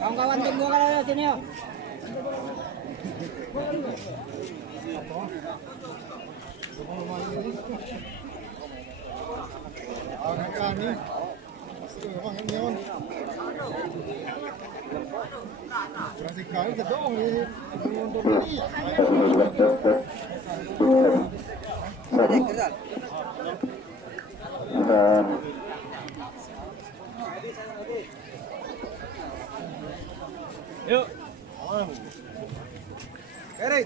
Kawan-kawan tunggu kalau sini yuk. Yuk. Erik.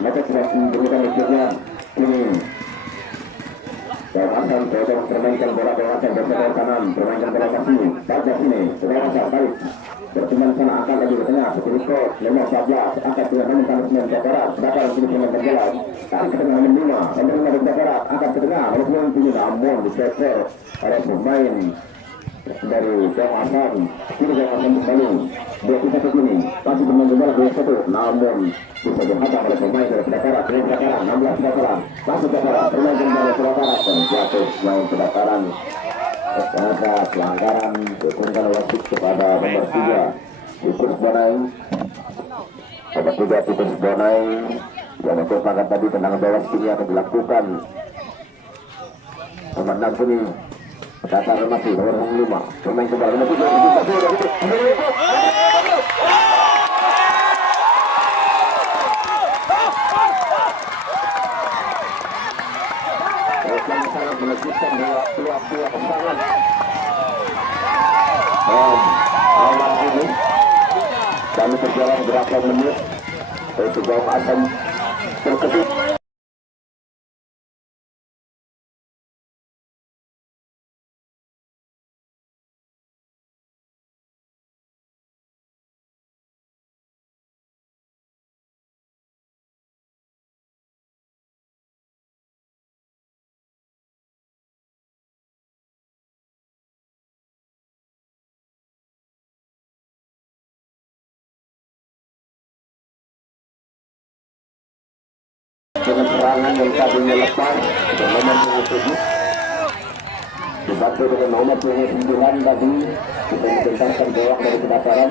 Mereka sudah memberikan maksudnya ini. Kawasan Kodok permainkan bola kawasan bersekor kanan, permainkan bola kaki, baca sini, kawasan baik. Berteman sana akan lagi ke tengah, Sekuriko, nomor 14, angkat dengan nomor Kanismen Jakarat, Jakarat sini dengan berjelas, tarik ke tengah nomor 5, nomor 5 dari Jakarat, angkat ke tengah, nomor 9 punya namun dicecer oleh pemain dari kawasan, kini kawasan kembali, 21 ini, masih bermain bola 21, namun bisa dihadang oleh pemain dari Jakarat, 16 Jakarat, masuk Jakarat, bermain bola Jakarat, dan jatuh main Jakarat. Ternyata pelanggaran dihukumkan wasit kepada nomor 3 Titus Bonai. Nomor 3 Titus Bonai yang merupakan tadi tendangan bawah kini akan dilakukan. Nomor 6 sini Dasar masih nomor 5 pemain kembali nomor 3. Sangat menunjukkan dua pasangan awal ini kami berjalan berapa menit itu jauh asam terkejut. Dengan serangan yang tadinya lepas dengan nomor 7 dibantu dengan nomor 9 tadi kita mengentarkan gawang dari pendaftaran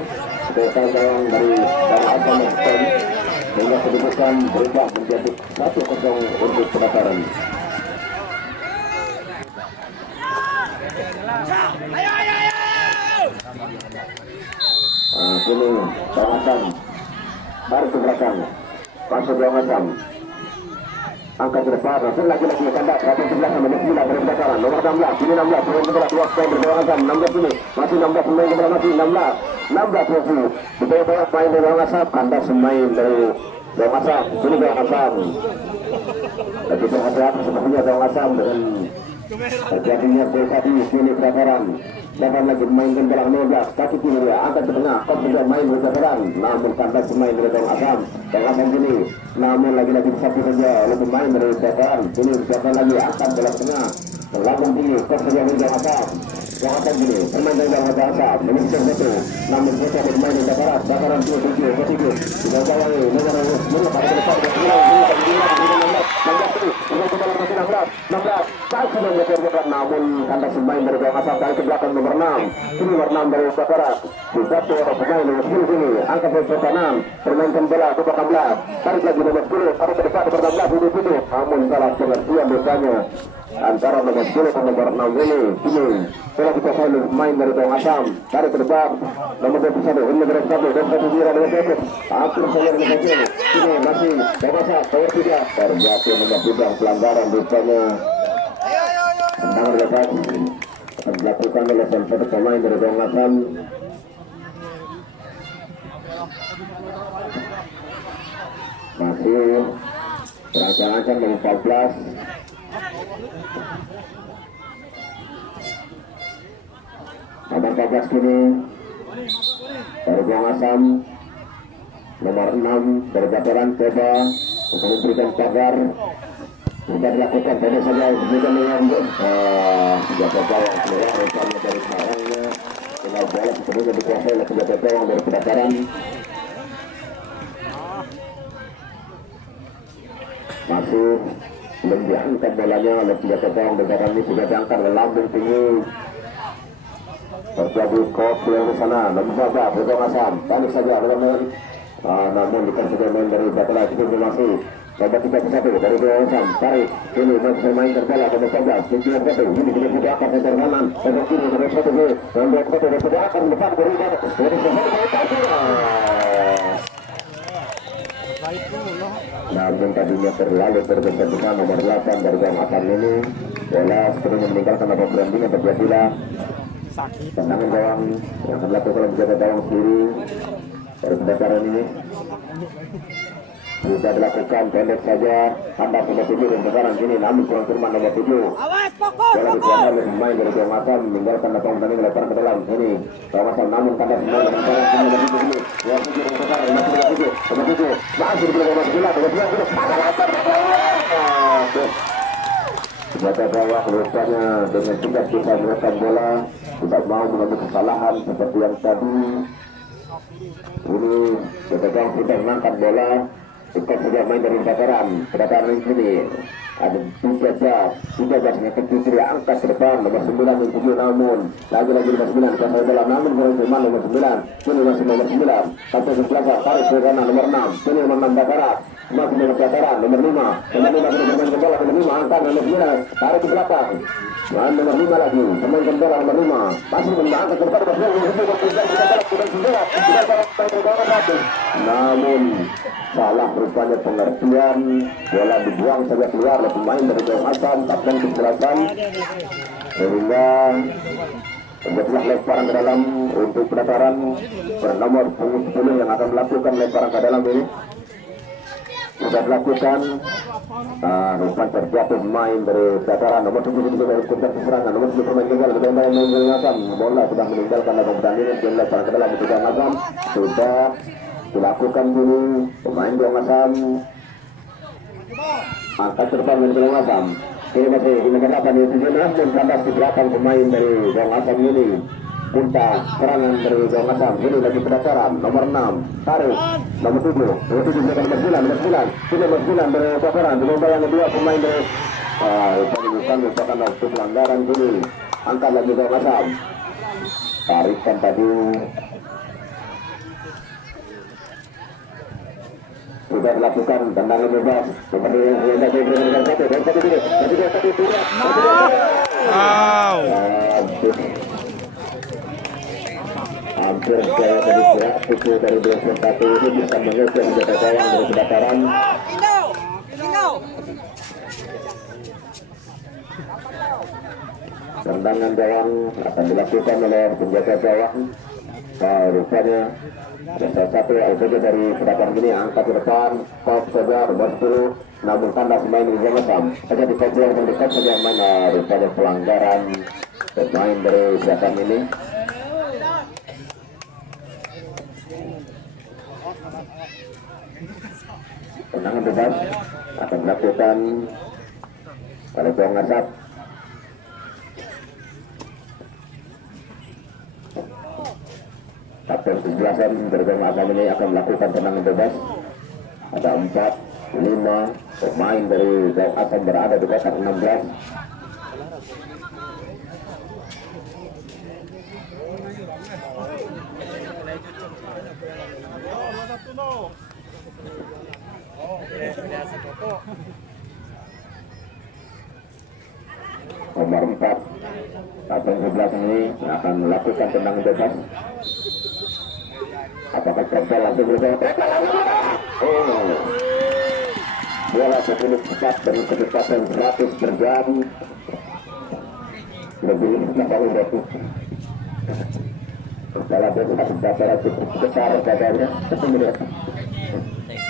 kita gawang dari Asam Ekstern sehingga kedudukan berubah menjadi 1-0 untuk pendaftaran. Kini Bang Asam baru ke belakang masuk Bang Asam angkat ke depan, lagi-lagi kandak ratus 11 sama 9 dari belakang nomor 16, ini 16 turun ke bola 2 poin berbawah Asam 16 ini, masih 16 pemain ke bola masih 16 masih di bawah main dari Bawang Asam, kandak semain dari Bawang Asam, ini Bawang Asam lagi berhati-hati sepertinya Bawang Asam dengan terjadinya gol tadi sini pelataran dapat lagi memainkan bola 15 kaki kiri dia angkat ke tengah kok sudah main pelataran namun kandas pemain dari Bawang Asam sini namun lagi-lagi satu saja oleh pemain dari pelataran sini siapa lagi angkat bola tengah melambung tinggi kok sudah main Bawang Asam gini pemain dari Bawang Asam menyisir satu namun siapa bermain dari pelataran 27 ketiga tidak jauh nomor pada depan 16 kasih nomor 16 namun kandas pemain dari Bawang Asam ke belakang nomor 6 ini nomor 6 dari Jakarat dijatuh oleh pemain nomor 10 sini angkat dari kanan permainkan bola ke 14 tarik lagi nomor 10 tarik ke depan nomor 16 namun salah pengertian biasanya antara nomor 10 dan nomor 6 ini. Bola dikuasai main dari Bang Asam. Dari ke depan nomor 21 ini nomor 1 dan satu kira dengan satu. Akhir saja dengan satu. Ini masih Bang Asam power 3 terjatuh menyebabkan pelanggaran rupanya. Tendangan lepas akan dilakukan oleh salah satu pemain dari Bang Asam. Masih terancam-ancam dengan 14. Nomor 14 kini dari Bang Asam. Nomor 6 dari Bataran coba untuk memberikan pagar. Sudah dilakukan tadi saja bukan mengambil senjata gawang keluar rupanya dari sarangnya. Dengan bola sebelumnya dikuasai oleh senjata gawang dari Bataran. Masih belum diangkat bolanya oleh senjata gawang Bataran ini, sudah diangkat oleh lambung tinggi. Terjadi kopi di sana, nomor berapa? Bang Asam, tarik saja dengan namun dikasih main dari Bataran itu masih coba 3-1 dari Bang Asam, tarik ini masih main terbola nomor 11, tinggian 1 ini tidak sudah akan center kanan, nomor kiri nomor 1 nomor 1 dan sudah akan depan berubah dari namun tadinya terlalu terbentuk nomor 8 dari Bang Asam ini. Bola sebenarnya meninggalkan apa perandingan terjadilah tendangan gawang yang akan dilakukan oleh penjaga gawang kiri dari Bataran ini. Bisa dilakukan pendek saja, anda nomor 7 dan sekarang ini namun kurang firman nomor 7. Awas, fokus, bola dikeluarkan oleh pemain dari Bang Asam, meninggalkan lapang pertandingan lebar ke dalam ini. Bang Asam namun pada pemain dengan cara nomor 7 ini. Nomor 7 dan sekarang nomor 7 masih di nomor 9. Senjata gawang rupanya dengan tugas bisa menekan bola, tidak mau mengambil kesalahan seperti yang tadi. Ini senjata gawang sudah mengangkat bola, ikut saja main dari Bataran ini. Ada 13 yang kecil angkat ke depan nomor 9 dan 7 namun lagi-lagi nomor 9 kasih dalam namun kurang nomor 9 ini masih nomor 9 sampai ke belakang tarik ke kanan nomor 6 ini nomor 6 Bataran masih nomor Bataran nomor 5 bermain bola nomor 5 angkat nomor 9 tarik ke belakang dan nomor 5 lagi pemain bola nomor 5 masih mengangkat ke depan namun salah rupanya pengertian, bola dibuang saja keluar oleh pemain dari Bang Asam tanpa kejelasan sehingga terjadilah lemparan ke dalam untuk Bataran bernomor 10 yang akan melakukan lemparan ke dalam ini. Sudah dilakukan rupanya terjatuh main dari Bataran nomor 7 dari kuntar serangan nomor 10 pemain gagal dari Bang Asam. Bola sudah meninggalkan dalam pertandingan dan lemparan ke dalam untuk Bang Asam sudah dilakukan dulu pemain Bang Asam angkat terbang dari Bang Asam. Ini masih di nomor 8 di sini dan kandas di belakang pemain dari Bang Asam ini. Punta serangan dari Bang Asam ini lagi Bataran nomor 6 tarik nomor 7 nomor 9 ini nomor 9 dari Bataran di nomor yang kedua pemain dari bukan merupakan waktu pelanggaran ini. Angkat lagi Bang Asam, tarikan tadi sudah dilakukan tendangan bebas seperti yang sudah diberikan satu dan satu hampir saya tadi gerak pukul dari 21 ini bisa mengusir senjata gawang dari Bataran. Tendangan gawang akan dilakukan oleh penjaga gawang. Rupanya salah satu LPG dari Bataran ini angkat ke depan, top saja nomor 10 namun kandas main di Bang Asam saja di top yang terdekat saja mana rupanya pelanggaran pemain dari Bataran ini. Tendangan bebas akan dilakukan oleh Bang Asam. Kapten 11 dari Bang Asam ini akan melakukan tendangan bebas. Ada 4-5 pemain dari Bang Asam berada di kotak 16. nomor 4 atau 11 ini akan melakukan tendangan bebas. Apakah Kempel langsung berusaha? Bola terpilih cepat dengan kecepatan 100 per jam. Lebih dari itu. Dalam beberapa cukup besar badannya,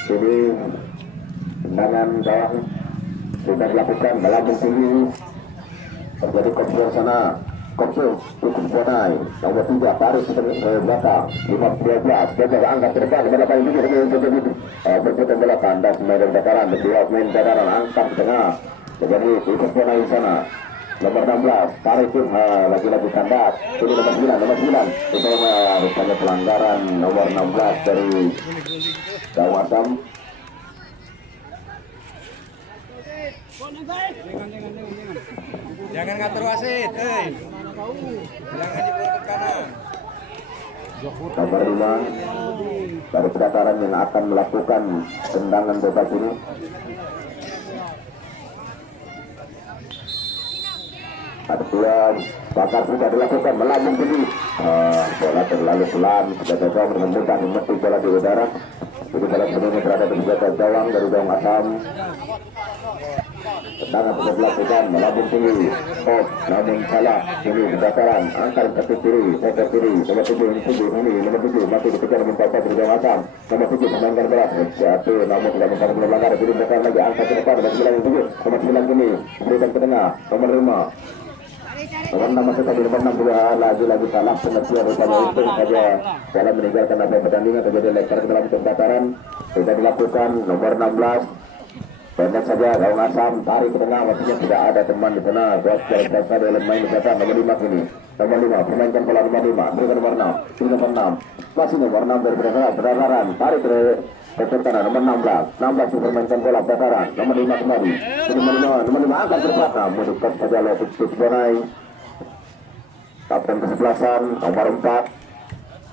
jadi tendangan gawang sudah dilakukan melambung tinggi. Terjadi kopsel sana, kopsel cukup bonai. Nomor 3 Paris ke belakang 5-12 jaga angkat ke depan bola paling tinggi berputar bola kandas main dataran berdua main dataran angkat ke tengah. Terjadi cukup bonai sana. Nomor 16 Paris lagi-lagi kandas. Ini nomor 9 itu rupanya pelanggaran nomor 16 dari Gawasam. Jangan ngatur wasit, jangan dibuat kanan. Nomor 5 dari pendaftaran yang akan melakukan tendangan bebas ini. Ada dua bakar sudah dilakukan melambung tinggi. Bola terlalu pelan, sudah gagal dengan mudah memetik bola di udara. Jadi bola sebelumnya berada di jaga gawang dari gawang Asam. Tendangan sudah dilakukan melambung tinggi. Namun salah. Ini pendaftaran angkat ke kiri, ke kiri. Nomor 7 ini nomor 7 masih dikejar minta dari gawang Asam. Nomor 7 pemain berat jatuh, namun tidak bisa melanggar. Jadi mereka lagi angkat ke depan. Nomor 9 ini nomor 9 ini berikan ke tengah. Nomor 5 nomor 6 masih tadi nomor 6 juga lagi-lagi salah pengertian rupanya itu saja dalam meninggalkan apa pertandingan terjadi lempar ke dalam pembataran sudah dilakukan. Nomor 16 pendek saja gawang Asam tarik ke tengah, maksudnya tidak ada teman di sana. Bos biasa dalam main di belakang. Nomor 5 ini nomor 5 permainkan bola nomor 5 berikan nomor 6 ini nomor 6 masih nomor 6 berdasarkan tarik ke kanan. Nomor 16 permainkan bola berdasarkan. Nomor 5 kembali nomor 5 angkat ke belakang mendekat saja oleh Tutus Bonai. Kapten kesebelasan nomor 4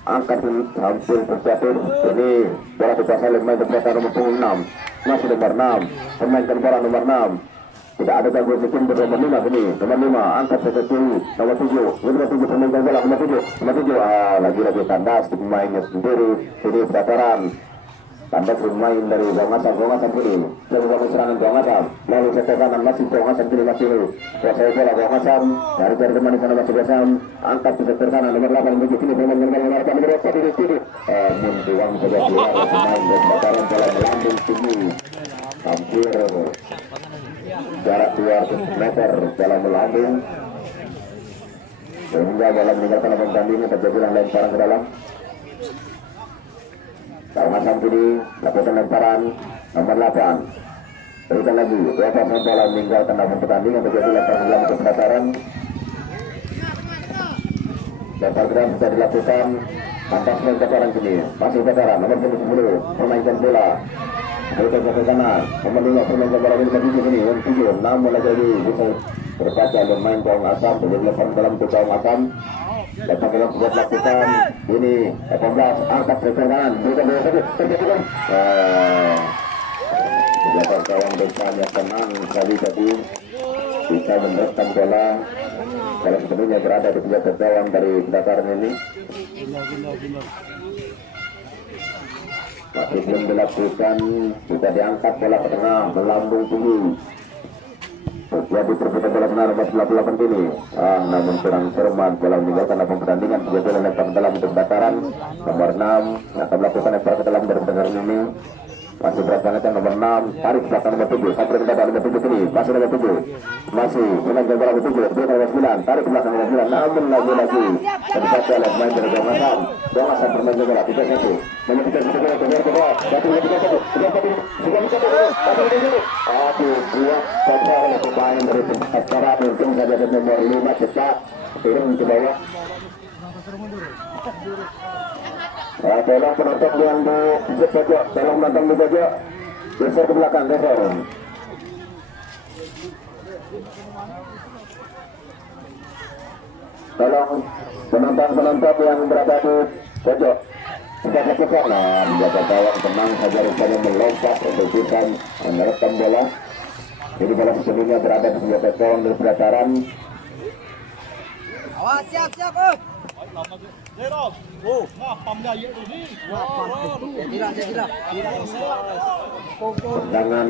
angkat hampir terjatuh. Ini bola dikuasai oleh pemain terdepan nomor 6 masih nomor 6 permainkan bola nomor 6 tidak ada gangguan sedikit untuk nomor 5 ini. Nomor 5 angkat ke kiri. Nomor 7 permainkan bola nomor 7 lagi-lagi kandas di pemainnya sendiri. Ini pendaftaran kandas bermain dari gawang Asam ini lalu serangan gawang Asam lalu ke kanan masih gawang Asam kiri masih kuasai bola gawang Asam dari teman di sana masih Asam angkat ke kanan nomor 8 begitu ini pemain nomor 8 nomor 1 di sini membuang saja keluar pemain dan bakaran bola melambung tinggi hampir jarak 200 meter dalam melambung sehingga dalam meninggalkan pertandingan terjadi lemparan ke dalam. Gawang Asam kiri lakukan lemparan nomor 8 berikan lagi bola meninggalkan dalam pertandingan terjadi lemparan dalam pendaftaran. Lempar gerak sudah dilakukan pantas pendaftaran kini masih pendaftaran nomor 10 permainkan bola berikan ke kanan nomor 5 permainkan bola nomor 7 ini nomor 7 namun lagi bisa berkaca bermain Gawang Asam terjadi lemparan dalam ke Gawang Asam. Lepas kita sudah lakukan ini 18 angkat ke kanan berikan bola terjadi belakang gawang depannya tenang sekali tadi bisa meneruskan bola kalau sebelumnya berada di penjaga gawang dari pendaftaran ini masih belum dilakukan. Sudah diangkat bola ke tengah melambung tinggi jadi terputar bola senar nomor 98 ini namun kurang cermat bola meninggalkan lapang pertandingan. Terjadi lempar dalam untuk pendaftaran nomor 6 akan melakukan lempar ke dalam dari pendaftaran ini masih berat banget yang nomor 6 tarik belakang nomor 7 satu dari nomor 7 ini masih nomor 7 masih menangkan bola nomor 7 dia nomor 9 tarik belakang nomor 9 namun lagi-lagi terdekat oleh pemain dari Gawang Asam bermain bola tidak satu menyebutkan bola satu aduh kuat saja oleh pemain dari pendaftaran untung saja dari nomor 5 cepat turun ke bawah. Tolong penonton yang di pojok, tolong menonton di pojok, geser ke belakang, geser. Tolong penonton yang berada di pojok, kita lakukan. Menjaga gawang tenang saja rupanya melompat untuk bisa menerekam bola. Jadi bola sebelumnya berada di senjata gawang dari pelataran Awas, siap, coach. Tendangan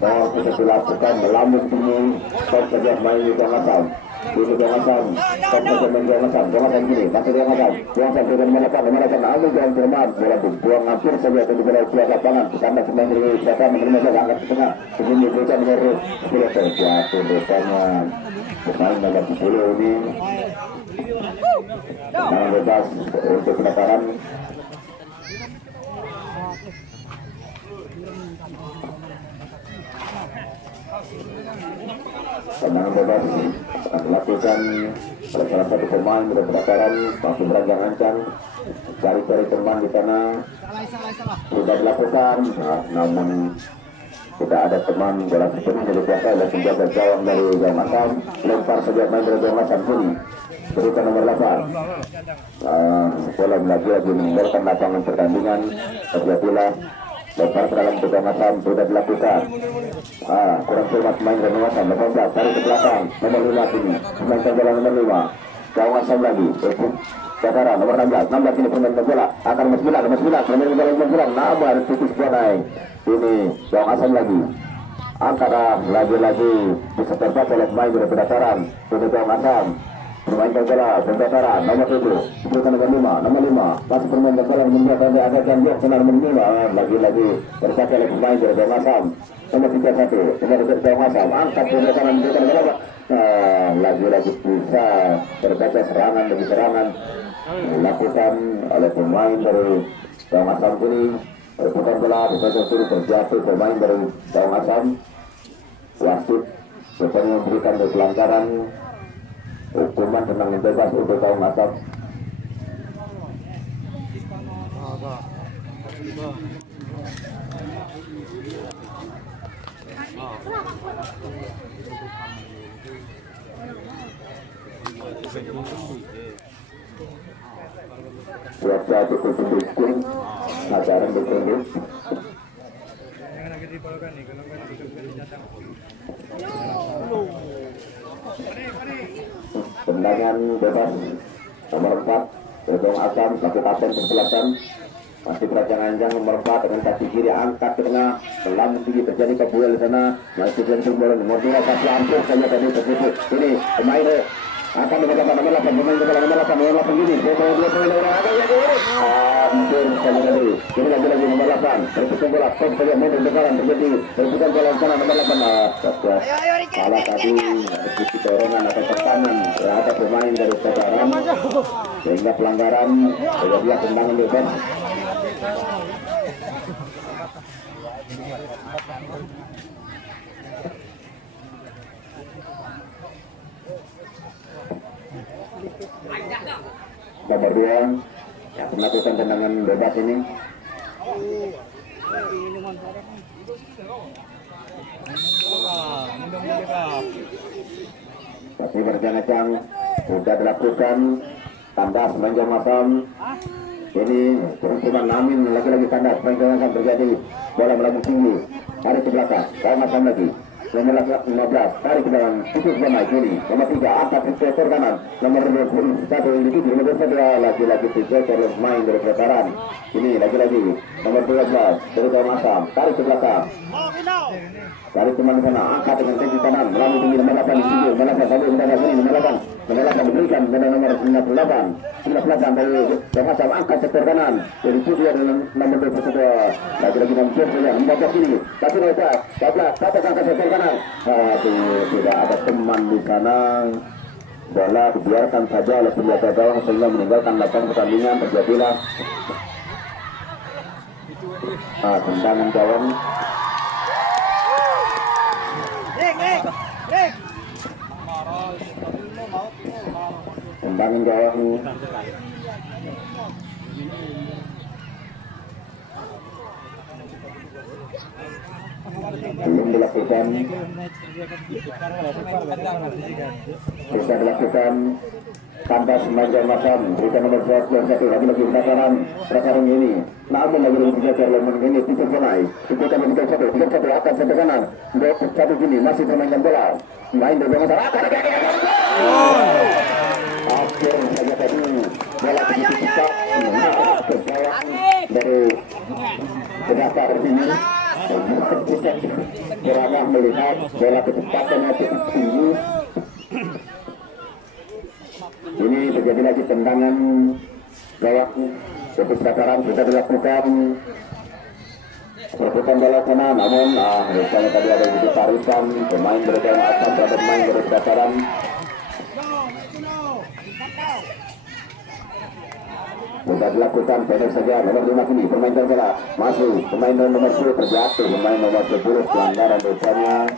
bawah bisa dilakukan melambung tinggi. Stop saja main di Jongasan. Ini Jongasan. Stop saja main Jongasan. Jongasan gini. Masih Jongasan. Jongasan sudah menekan. Ambil jalan Jerman. Bola dibuang hampir saja ke bola keluar lapangan. Karena pemain dari siapa menerima saja angkat ke tengah. Ini diberikan menurut. Sudah terjatuh depannya. Pemain nomor 10 ini. Tendangan bebas untuk pendaftaran. Tendangan bebas akan dilakukan oleh salah satu pemain dari pendaftaran. Masih beranjang ancang cari-cari teman di sana. Sudah dilakukan, namun tidak ada teman. Bola tersebut jadi biasa oleh penjaga gawang dari Jongasan. Lempar saja main dari Jongasan sini. Berikan nomor 8. Bola lagi meninggalkan lapangan pertandingan. Terjadilah lempar ke dalam Jongasan sudah dilakukan. Kurang cermat main dari Jongasan. 18 tarik ke belakang. Nomor 5 ini memainkan bola nomor 5. Jongasan lagi. Dataran nomor 16. 16 ini pemain bola akan nomor 9. Nomor 9 pemain bola nomor 9. Nama harus putus bola. Ini Jongasan lagi. Antara lagi-lagi bisa terbaca oleh pemain dari Dataran. Sudah Jongasan bermainkan bola Dataran nomor 7. Bukan nomor 5. Nomor 5 masih bermain bola membuat ada yang senar nomor 5. Lagi-lagi terbaca oleh pemain dari Jongasan. Nomor 31 nomor Jongasan angkat bola kanan bukan bola. Lagi-lagi bisa terbaca serangan demi serangan dilakukan oleh pemain dari Jongasan ini. Rebutan bola bisa terjatuh pemain dari Jongasan. Wasit sebenarnya memberikan pelanggaran hukuman tendangan bebas untuk Jongasan. Cuaca cukup mendukung, ajaran berkendut. Tendangan bebas nomor 4 Dodong Asam selaku kapten kesebelasan. Masih beranjang-anjang nomor 4 dengan kaki kiri angkat ke tengah, melambung tinggi terjadi kebuel di sana. Masih bola nomor 2 kasih ampuh saja tadi tertutup. Ini pemain akan nomor 8 pemain bola nomor 8 gini. Pemain hampir saja tadi. Ini lagi nomor 8. Rebutan bola top saja main di depan terjadi. Rebutan bola di sana nomor 8. Salah tadi sedikit dorongan atau tekanan terhadap pemain dari Dataran sehingga pelanggaran terjadilah tendangan bebas. Nomor 2 yang melakukan tendangan bebas ini. Masih berjalan-jalan sudah dilakukan tandas main Jongasan. Ini peruntungan Amin lagi-lagi tandas main Jongasan terjadi. Bola melambung tinggi tarik ke belakang Jongasan lagi. Nomor 15 tarik ke dalam putus bola ini. Nomor 3 angkat ke kanan. Nomor 21 ini nomor 1 lagi-lagi tiga terus main dari Dataran. Ini lagi-lagi nomor 12 dari Jongasan tarik ke belakang. Dari teman sana angkat dengan kaki kanan melambung tinggi nomor 8 di sini. Nomor 8 sampai nomor 8 diberikan pada nomor 98 dari Jongasan angkat sektor kanan dari Sudia dengan nomor 22 lagi-lagi nomor 9 membaca sini tapi mereka 14 angkat sektor kanan. Tidak ada teman di sana. Bola dibiarkan saja oleh penjaga gawang sehingga meninggalkan lapangan pertandingan. Terjadilah tendangan gawang. Tendangan gawang belum dilakukan. Bisa dilakukan tanpa semacam macam. Berikan nomor 21 lagi-lagi Dataran ini. Namun lagi-lagi berjajar lemon ini tidak pernah. Berikan nomor 31 akan sampai kanan. Satu gini masih permainkan bola. Main dari Jongasan. saja tadi bola begitu cepat ke gawang dari penakar ini. Kerana melihat bola kecepatannya cukup tinggi. Ini terjadi lagi tendangan gawang. Untuk sekarang sudah dilakukan perebutan bola sana, namun misalnya tadi ada yang ditarikan pemain bergaya asam terhadap pemain dari sekarang. Sudah dilakukan pendek saja nomor 5 ini pemain tergerak masuk pemain nomor 10 terjatuh pemain nomor 10 pelanggaran dosanya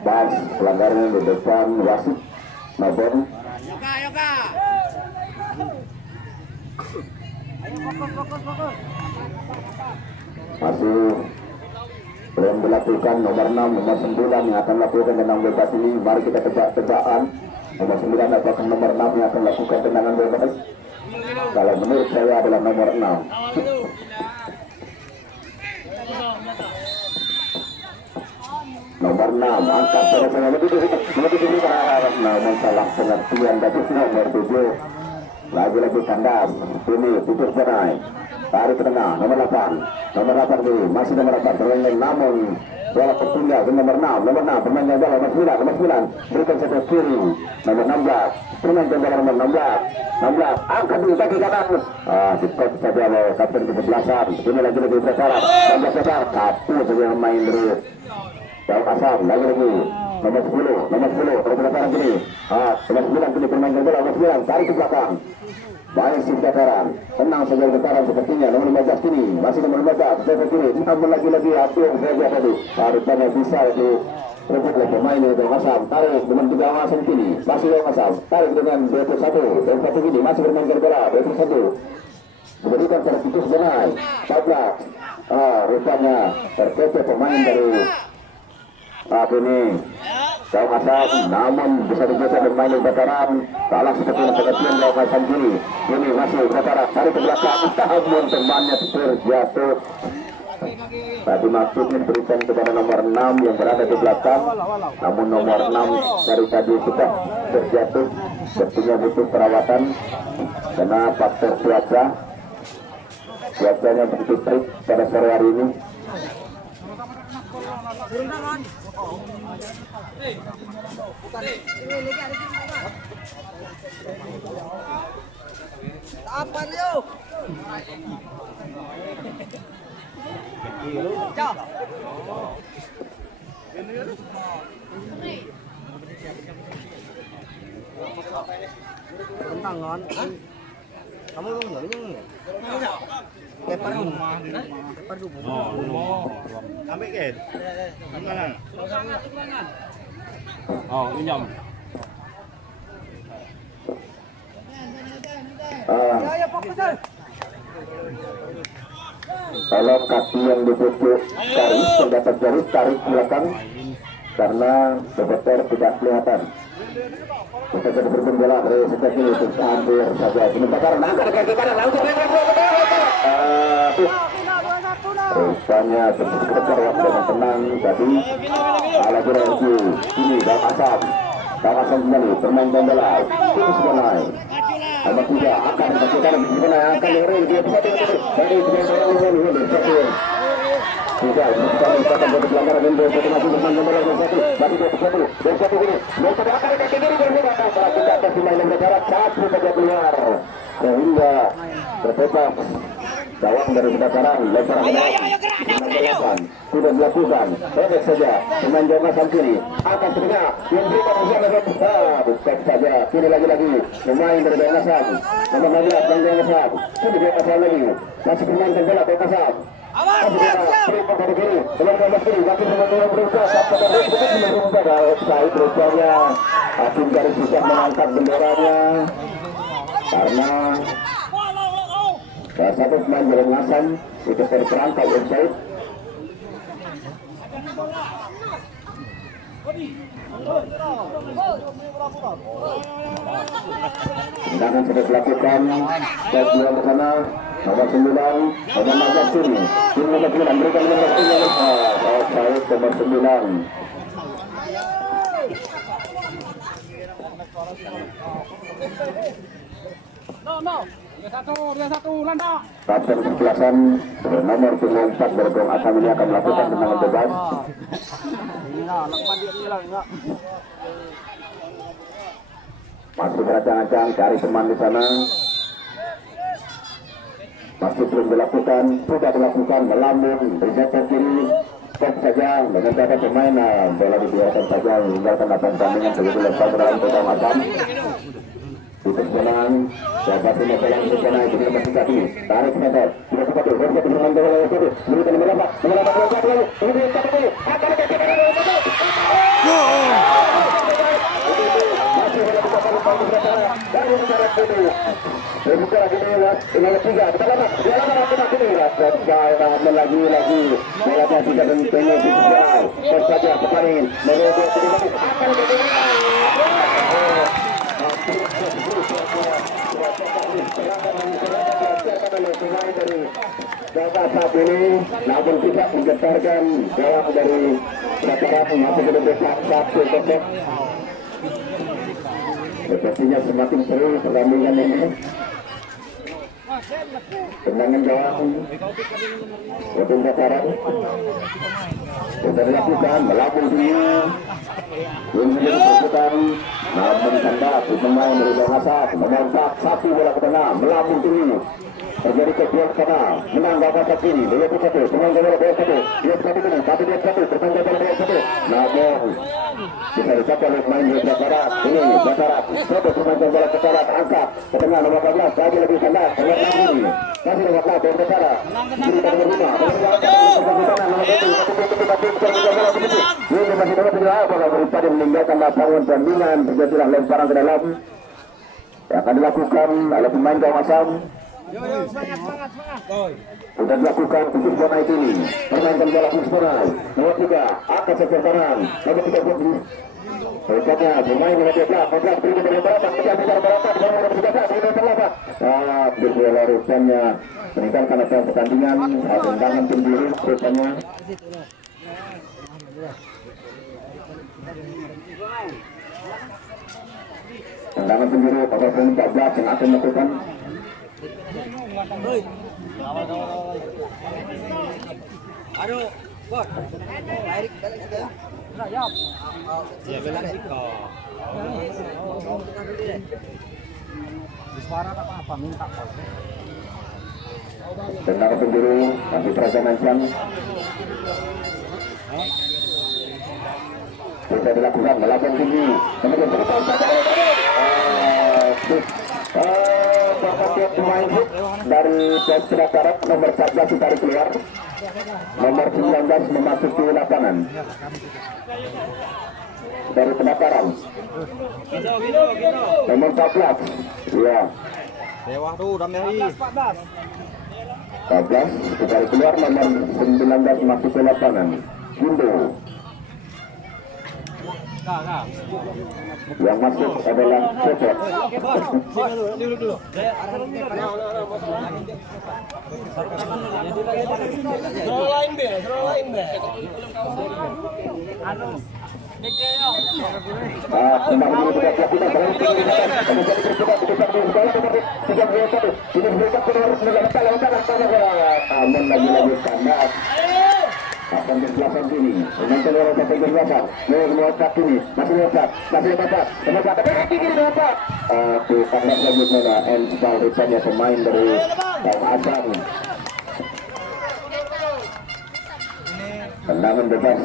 Bas pelanggaran di depan wasit Mabon. Masih belum dilakukan nomor 6 nomor 9 yang akan lakukan tendangan bebas ini. Mari kita tebak-tebakan nomor 9 apakah nomor 6 yang akan lakukan tendangan bebas. Kalau menurut saya adalah nomor 6. Nomor 6 angkat pada saya lebih namun salah pengertian dari nomor 7. Lagi-lagi kandas ini tidur berai tarik ke tengah nomor 8 ini masih nomor 8 terlalu namun bola tertinggal ke nomor 6 pemain yang bola nomor 9 berikan saja kiri nomor 16 pemain yang bola nomor 16 angkat dulu kaki kanan cepat saja oleh kapten ke-11 ini lagi-lagi bersalah 16 besar satu saja main terus jauh asam lagi-lagi nomor 10 kalau bersalah gini nomor 9 kini pemain yang bola nomor 9 tarik ke belakang. Baik Sintaran, tenang saja Sintaran sepertinya nomor 15 ini masih nomor 15 saya kiri namun lagi-lagi atur saja tadi tarikannya bisa itu rebut oleh pemain itu Asam tarik dengan 3 Asam kini masih Asam tarik dengan 21 ini masih bermain bola 21 diberikan terputus berai 14 rupanya terkejut pemain dari ini Jauh Asam, namun bisa digeser bermain di veteran salah seperti yang pengertian Jauh Asam kini ini masih veteran tarik ke belakang namun temannya terjatuh. Tadi maksudnya diberikan kepada nomor 6 yang berada di belakang namun nomor 6 dari tadi sudah terjatuh sepertinya butuh perawatan karena faktor cuacanya begitu terik pada sore hari ini. Apa lu? Tangan. Kamu lu enggak ini? Kepar rumah. Ambil ke? Mana? Oh, pinjam. Kalau kaki yang dipucuk garis terdapat garis tarik belakang karena bebeter tidak kelihatan. Kita jadi berbun bola dari seperti itu hampir saja sementara angkat kaki kanan langsung rupanya sebentar waktu dengan tenang tadi lagi lagi ini Bang Asam kembali bermain bola terus mulai nomor 3 akan kaki kanan gimana akan lari dia bisa dari tidak kita buat pelanggaran dan kita masih bermain bola satu bagi 21 ini mereka akan kaki kiri berbeda kita atas pemain nomor satu saja keluar sehingga terbebas gawang dari Kedataran lemparan sudah dilakukan pendek saja pemain Jauh Asam kiri akan setengah yang berikan usaha bukan saja kini lagi-lagi pemain dari Jauh Asam nomor 16 dan Jauh Asam sudah Jauh Asam lagi masih pemain bola Jauh Asam dari kiri dengan 15 kiri tapi dengan berusaha sampai dari berusaha offside rupanya hakim garis bisa mengangkat benderanya karena salah satu pemain Jauh Asam itu dari perangkap offside. Tendangan sudah dilakukan kedua ke sana nomor 9 nomor 16 ini nomor 9 berikan nomor 9 offside nomor 9 Kapten kesebelasan nomor 94 Bergong Asam ini akan melakukan tendangan bebas. Masih berancang-ancang cari teman di sana. Masih belum dilakukan, sudah dilakukan melambung, bergeser ke kiri, stop saja dengan kata pemain, bola dibiarkan saja meninggalkan lapangan tandingan begitu lempar ke dalam Bergong Asam. Putus bola, dapat lima bola untuk bola itu masih kaki, tarik center, sudah cepat tuh, bergeser bermain bola itu, berikan melompat, kemudian satu, akan dari negara ini, negara ini lewat tiga, kita lama, dia lama ini lagi, melapor tidak pentingnya tidak, saja pemain, menuju akan saat ini, namun tidak menggetarkan gawang dari Mataram masih berdesak 1-0. Sepertinya semakin seru pertandingan ini. Tendangan gawang untuk Mataram sudah dilakukan melambung tinggi. Belum menjadi perputaran, namun tanda pemain dari Bergong Asam memanfaat satu bola ke tengah melambung tinggi. Terjadi kejuan ke tengah, menang gawang satu ini, dia satu, pemain bola bola satu, dia satu ini, tapi dia satu, pemain bola satu. Namun bisa dicapai oleh pemain dari Barat. Ini Barat, satu pemain bola ke Barat, angkat ke tengah nomor 14, lagi lebih tanda, nomor 6 ini, masih nomor 4 dari Barat. Kiri nomor 5, ini masih nomor 7, bola daripada meninggalkan lapangan pertandingan, terjadilah lemparan ke dalam. Yang akan dilakukan oleh pemain Bergong Asam. Sudah dilakukan khusus bola itu ini, permainan bola khusus bola nomor 3 akan secer kanan nomor 3 putri berikutnya pemain nomor 12 berikan dari Barata kejar Barata di bawah nomor 13 berbola rupanya meninggalkan atas pertandingan tendangan sendiri rupanya tendangan sendiri nomor 14 yang akan melakukan. Aduh, bos. Erik balik sudah. Siap. Siap balik kok. Suara apa minta kok. Tendangan sendiri masih terasa mancang. Sudah dilakukan melambung tinggi. Kemudian terlepas pemain dari Persija Barat nomor 14 ditarik keluar, nomor 19 memasuki lapangan dari pendaftaran nomor 14 ya Dewa tuh udah meri 14 ditarik keluar, nomor 19 masuk ke lapangan Indo. Yang masuk adalah Cepet. Dulu. Akan berjelasan sini, menonton orang sampai berjelasan, melewat ini, masih lewat, tempat tinggi lewat. Tangkap lanjut mana, Ensal rupanya pemain dari Bergong Asam. Tendangan bebas.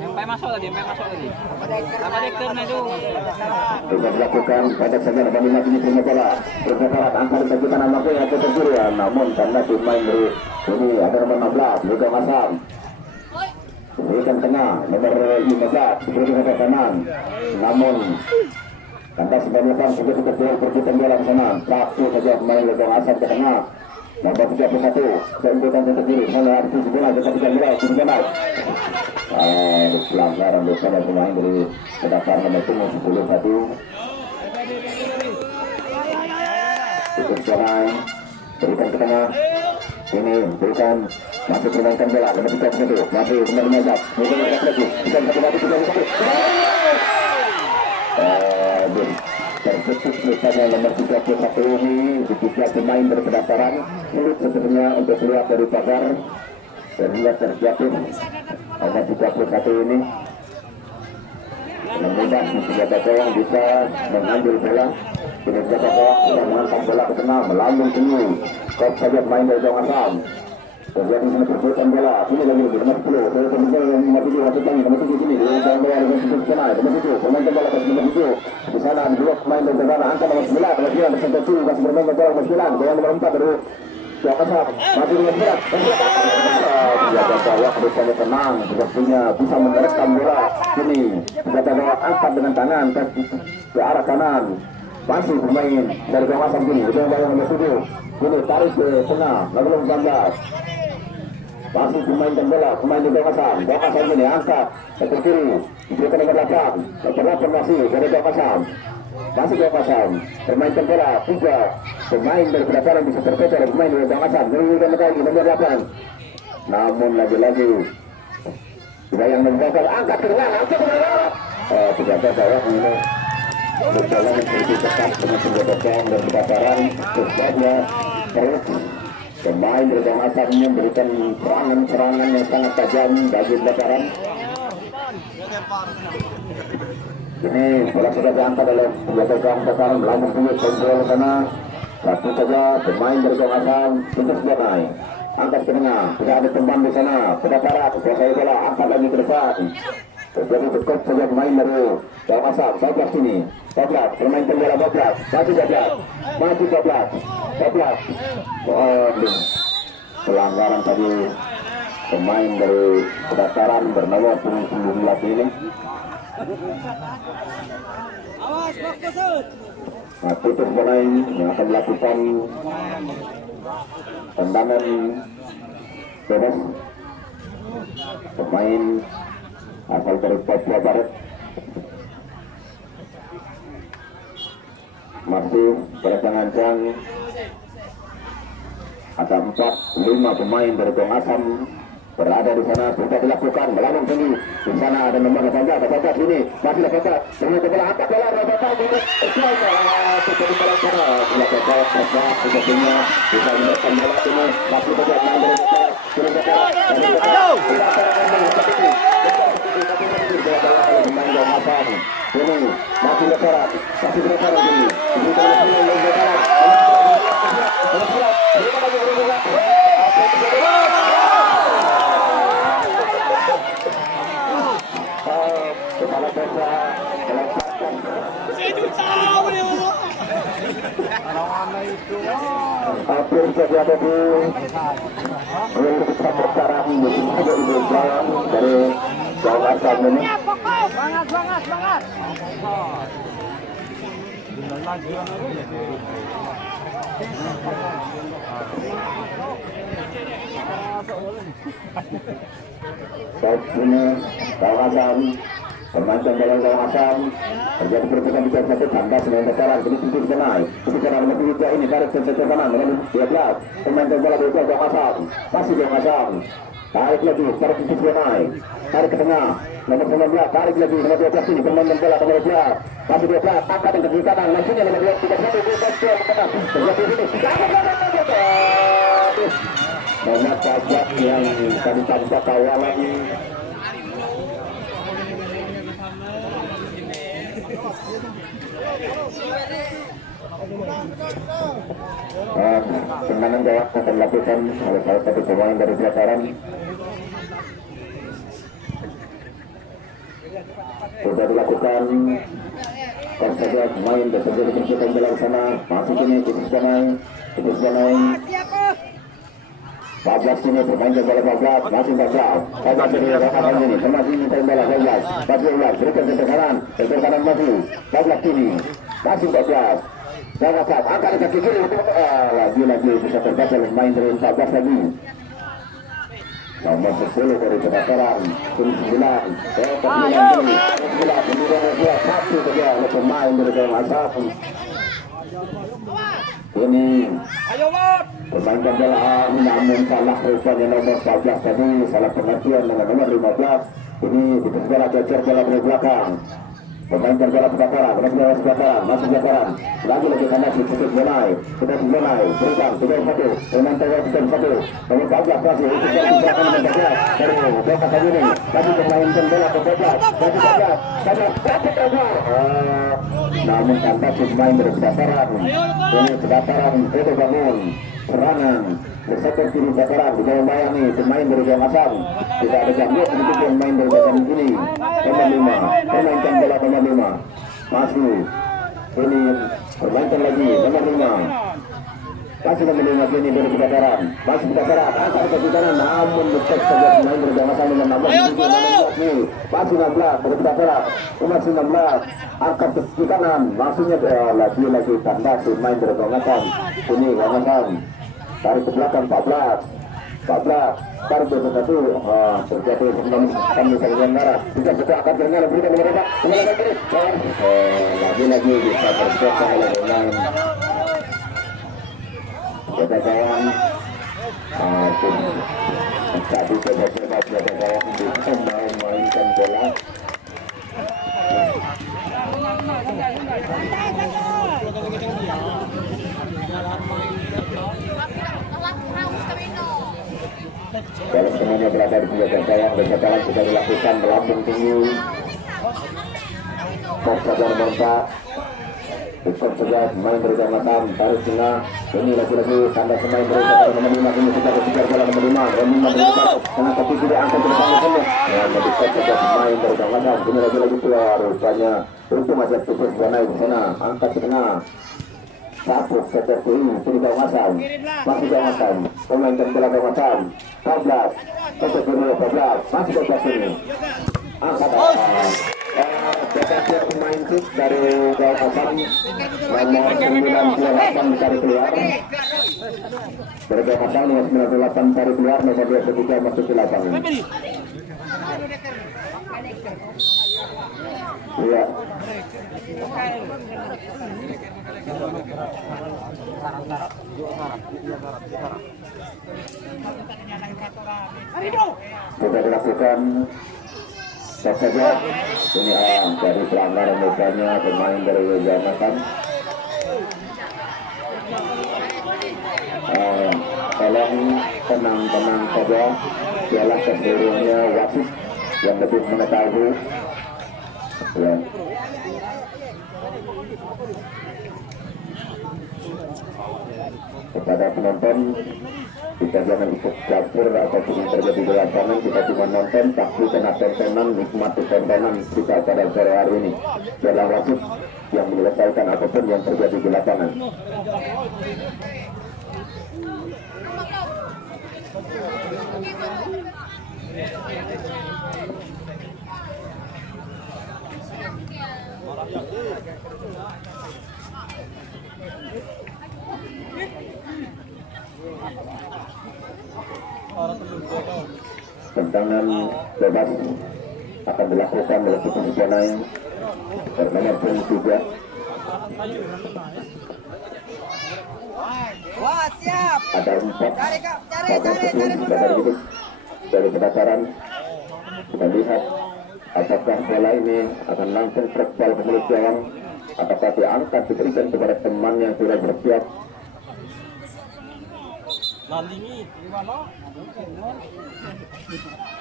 Sampai masuk tadi. Apa dekternya itu? Sudah dilakukan, banyak saja banding lagi di punya bola. Bergerak antar sajutan anaknya yang terkiri ya, namun karena pemain dari ini ada nomor 16, Bergong Asam. Berikan tengah, nomor 15, berikan ke kanan. Namun karena sebanyak begitu kecil perputaran bola ke sana, satu saja pemain Bergong Asam ke tengah. Nomor 31, keunggulan yang terkiri, mana arti bola kita tidak mulai, kita pelanggaran dosa dan pemain dari pendaftaran nomor 10-1. Cukup jalan, berikan ke tengah. Ini berikan, masih permainkan bola, nomor 31, masih kembali mengajak, mungkin lagi, bukan satu lagi, 31. tercetus misalnya nomor 31 ini di 3 pemain dari pendaftaran sulit sebenarnya untuk keluar dari pagar sehingga terjatuh nomor 31 ini dengan mudah senjata gawang bisa mengambil bola. Senjata gawang sudah mengangkat bola ke tengah melalui tinggi kok saja main dari gawang asam terjadi sana perbuatan bola ini lagi nomor 10 dari pemain yang nomor 7 masuk tangi nomor 7 sini dari bola dengan sudut sana nomor 7 pemain bola ke nomor 7 di sana ada dua pemain dari sana angka nomor 9 nomor 9 bersama tu masih bermain bola nomor 9 bola nomor 4 dari gawang asam masih dengan berat senjata gawang bersama tenang sepertinya bisa menerekam bola ini senjata gawang angkat dengan tangan ke arah kanan masih bermain dari gawang asam ini itu yang nomor 7 ini tarik ke tengah nomor 19 masih memainkan bola pemain di gawang asam ini angkat ke kiri diberikan nomor 8 masih dari gawang asam masih gawang asam bermainkan bola 3 pemain dari pendaftaran bisa terpecah dari pemain dari gawang asam diberikan lagi nomor 8 namun lagi-lagi tidak yang membakar angkat ke tengah tidak ada gawang ini berjalan seperti tetap dengan senjata gawang dan pendaftaran sebabnya terus pemain dari gawang asam memberikan serangan-serangan yang sangat tajam bagi pendaftaran. Ini bola sudah diangkat oleh senjata gawang pendaftaran melambung tinggi kontrol sana satu saja pemain dari gawang asam itu sudah naik angkat ke tengah tidak ada teman di sana pendaftaran selesai bola angkat lagi ke depan terjadi cukup saja pemain dari gawang asam 12 sini 12 bermain bola 12 masih 12 pelanggaran tadi pemain dari pendaftaran bernama 19 ini. Nah, tutup pemain yang akan melakukan tendangan bebas pemain asal dari Papua Barat masih berancang-ancang ada 4-5 pemain dari gawang asam berada di sana sudah dilakukan melambung tinggi di sana ada nomor 18 ini masih 18 dengan bola angkat bola ini seperti bola sana bola gagal sepertinya bisa menekan bola ini masih saja main dari pemain gawang asam ini masih bergerak ini kepala desa melepaskan hampir terjadi di pertaraan musim kedua ini dari gawang asam ini semangat saat ini gawang asam pemancang bola gawang asam terjadi perbuatan di satu tandas dengan besaran jadi tujuh naik itu karena nomor 3 ini tarik ke kanan nomor 12 pemancang bola dari gawang asam masih gawang asam tarik lagi tarik tujuh naik tarik ke tengah nomor 19 tarik lagi nomor 12 ini pemain bola nomor 12 masih 12 angkat yang ke kanan langsungnya nomor 2 terjadi ini banyak pajak yang tadi tampak kawalan tendangan gawang akan dilakukan oleh salah satu pemain dari pendaftaran sudah dilakukan kalau saja pemain dan terjadi kesulitan jalan sana masih ini itu sudah naik 14 ini pemain bola 14 masih 14 ini rakan ini masih pemain bola 14 berikan ke kanan masih 14 ini masih 14 jangan saat angkat kaki kiri lagi bisa terbaca main dari 14 lagi nomor 10 dari pendaftaran 9 satu saja oleh pemain dari gawang asam ini pemain bola namun salah rupanya nomor 14 tadi salah pengertian dengan nomor 15 ini diperbola geser bola dari belakang Pemain bola kebakaran, masih kebakaran. Lagi kanan cukup mulai, sudah mulai. Berikan 3-1. Pemain tengah 1. Pemain 14 masih itu akan menjaga dari bola kali ini. Tapi pemain bola kebakaran, masih kebakaran. Namun tanpa pemain dari kebakaran. Ini kebakaran itu bangun serangan. Bersektor kiri kebakaran di bawah Bayani, pemain dari Jamasam. Tidak ada jambut untuk pemain dari Jamasam ini. Nomor 5, pemainkan bola nomor 5. Masih ini permainkan lagi nomor 5. Masih nomor 5 ini dari kebakaran. Masih kebakaran, angkat ke kanan, namun dekat saja pemain dari Jamasam dengan 16. Masih 16 dari kebakaran. Masih 16. Angkat ke kanan, maksudnya lagi tanda pemain dari Jamasam. Ini Jamasam. Tarik ke belakang 14 tarik ke satu terjadi kami saling merah bisa kita akan dengar berikan mereka lagi bisa terjadi oleh pemain kebakaran tadi coba kebakaran bisa mainkan bola kalau semuanya berada di sebelah gawang dan kebakaran sudah dilakukan melambung tinggi saja nomor 4 ikut saja main dari Jamasam tarik tengah ini lagi tanda pemain dari Jamasam nomor 5 ini kita kejar bola nomor 5 dan 5 dari karena tapi tidak angkat ke depan semua yang mendekat saja main dari Jamasam ini lagi keluar rupanya itu masih cukup naik ke sana angkat ke tengah satu seperti ini Jamasam masih Jamasam pemain dari Jamasam 14 masih ke sini angkat Jakarta pemain tip dari Jamasam nomor 98 tarik keluar dari Jamasam nomor 98 tarik keluar nomor 23 masuk ke lapangan iya sudah dilakukan cek saja ini dari pelanggaran mukanya pemain dari Jamasam tolong tenang saja ialah keseluruhannya wasit yang lebih mengetahui ya. Kepada penonton kita jangan ikut campur apapun yang terjadi di lapangan, kita cuma nonton tapi kena tontonan, nikmati tontonan kita pada sore hari ini dalam wasit yang menyelesaikan apapun yang terjadi di lapangan. Tendangan bebas akan dilakukan oleh posisi pemain bernomor 3. Wah, siap. Ada 4 Cari. dari kebakaran. Kita lihat apakah bola ini akan langsung terbal ke mulut gawang ataukah diangkat diberikan kepada teman yang sudah bersiap.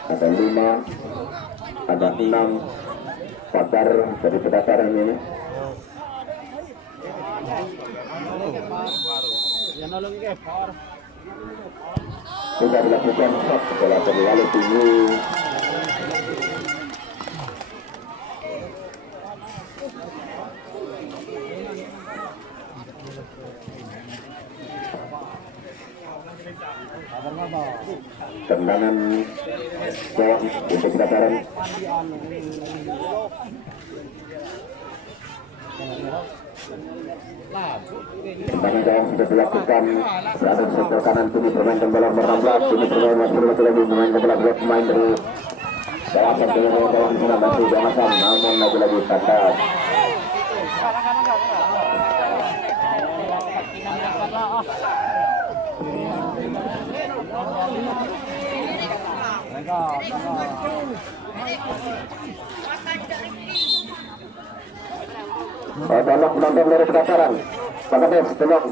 Ada 5, ada 6 pakar dari kebakaran ini. Sudah dilakukan shot bola terlalu tinggi. Tendangan gawang untuk kebakaran. Tendangan gawang sudah dilakukan. Berada di sektor kanan kini bermain bola nomor 16. Kini bermain lagi bermain bola dua pemain dari Jamasam dengan gawang sana masih Jamasam, namun lagi tandas. Tolong penonton dari pendaftaran. Pak Kades, tolong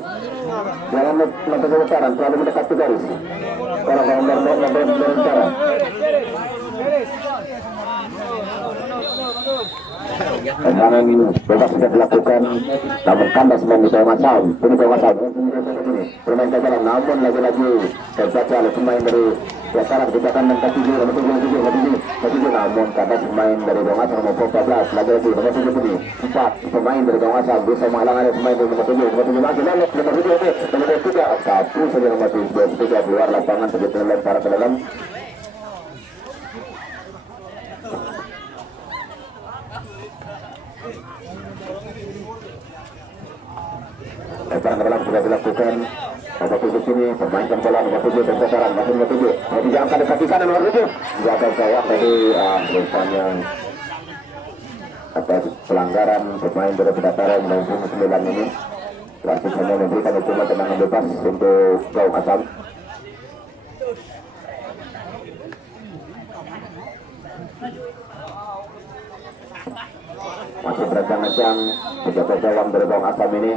jangan menonton pendaftaran, terlalu mendekati garis. Tolong dari pendaftaran. Tendangan bebas sudah dilakukan, namun kandas main di bawah masam. Ini bawah masam. Bermain ke dalam, namun lagi-lagi terbaca oleh pemain dari Jakarta kebijakan dan kaki namun kandas pemain dari bawah masam nomor 14 lagi-lagi nomor 7 ini 4 pemain dari bawah masam bisa menghalangi pemain dari nomor 7 lagi lalu nomor 3 satu saja nomor 3 keluar lapangan begitu lempar ke dalam. Lemparan ke dalam sudah dilakukan. Nomor 7 sini permainkan bola nomor 7 bersasaran masih nomor 7. Tapi jangan pada kaki kanan nomor 7. Gagal jawab tadi rupanya atas pelanggaran pemain dari pendaftaran nomor 9 ini. Wasit hanya memberikan hukuman tendangan bebas untuk Gau Asam. Masih berancang-ancang menjaga gawang dari Gau Asam ini.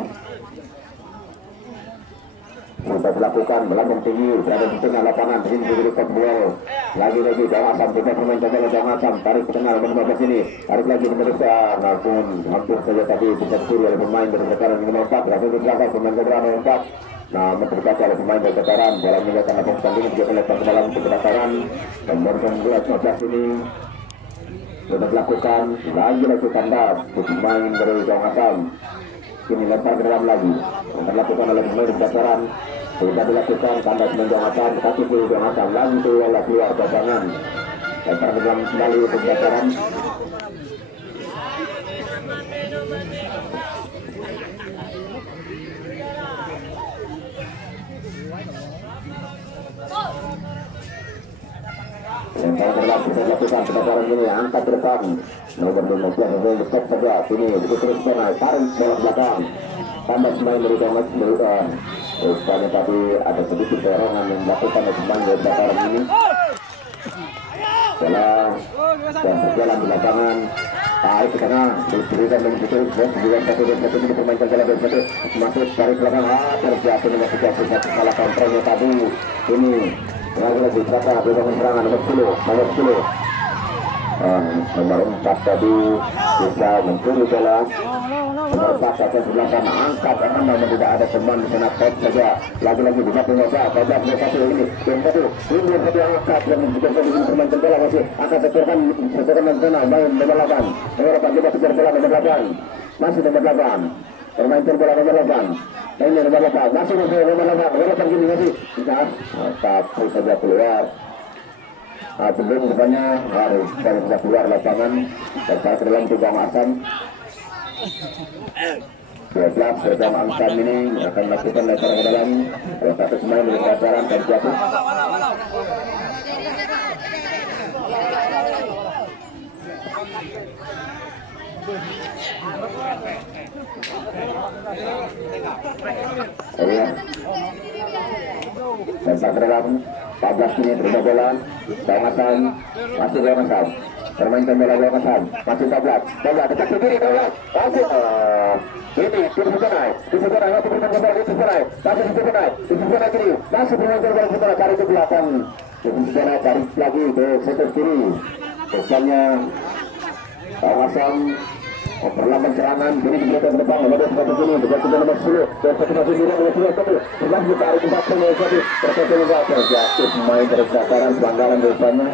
Sudah dilakukan melambung tinggi berada di tengah lapangan ini diberikan duel lagi-lagi Gau Asam kita bermain jaga Gau Asam tarik ke tengah nomor 15 ini tarik lagi memeriksa namun hampir saja tadi bisa dicuri oleh pemain dari Veteran nomor 4 langsung dijaga pemain Veteran nomor 4 namun terbaca oleh pemain dari Veteran bola meninggalkan lapangan pertandingan juga melepas ke dalam untuk Veteran nomor 15 ini sudah dilakukan lagi-lagi kandas pemain dari Gau Asam. Ini lempar ke dalam lagi yang dilakukan oleh pemain dari Veteran sudah dilakukan kandas Gau Asam kaki kiri Gau Asam lagi keluar pasangan lempar ke dalam kembali untuk Veteran. Yang terlalu bisa dilakukan pendaftaran ini angkat ke depan nomor 15 untuk stop saja sini begitu terus naik tarik bola belakang kandas main dari Gau Asam. Rupanya tadi ada sedikit dorongan yang dilakukan oleh pemain dari pendaftaran ini. Bola dan berjalan di lapangan tarik ke tengah diberikan dengan betul satu ini permainan bola dari satu masuk tarik ke belakang terjatuh nomor 31 salah kontrolnya tadi ini lagi berapa bebangan serangan nomor 10 nomor 4 tadi bisa mencuri bola nomor 4 akan sebelah sana angkat karena memang tidak ada teman di sana top saja lagi-lagi bisa penguasa pada satu ini yang satu ini yang satu angkat yang juga bisa permainan bola masih akan sesuaikan di sana main nomor 8 juga kejar bola nomor 8 masih nomor 8 permainan bola nomor 8 ini nomor 8 masih nomor 8 gini masih bisa tapi saja keluar belum rupanya harus bisa keluar lapangan terkait dalam Gau Asam 12 Gau Asam ini akan melakukan lemparan ke dalam salah satu pemain dari Veteran dan jatuh. Lempar ke dalam 14 menit berubah bola Gau Asam masih Gau Asam permainan bola Gau Asam masih 14 bola dekat ke kiri bola masuk ini Tusukanai masih bermain bola Tusukanai masih Tusukanai kiri masih bermain bola Tusukanai tarik ke belakang Tusukanai tarik lagi ke sektor kiri pesannya Gau Asam perlahan serangan ini diberikan ke depan nomor 21 ini juga nomor 10 dan satu masih nomor 21 sebelah ditarik empat nomor 1 terjatuh jatuh pemain dari Veteran pelanggaran depannya.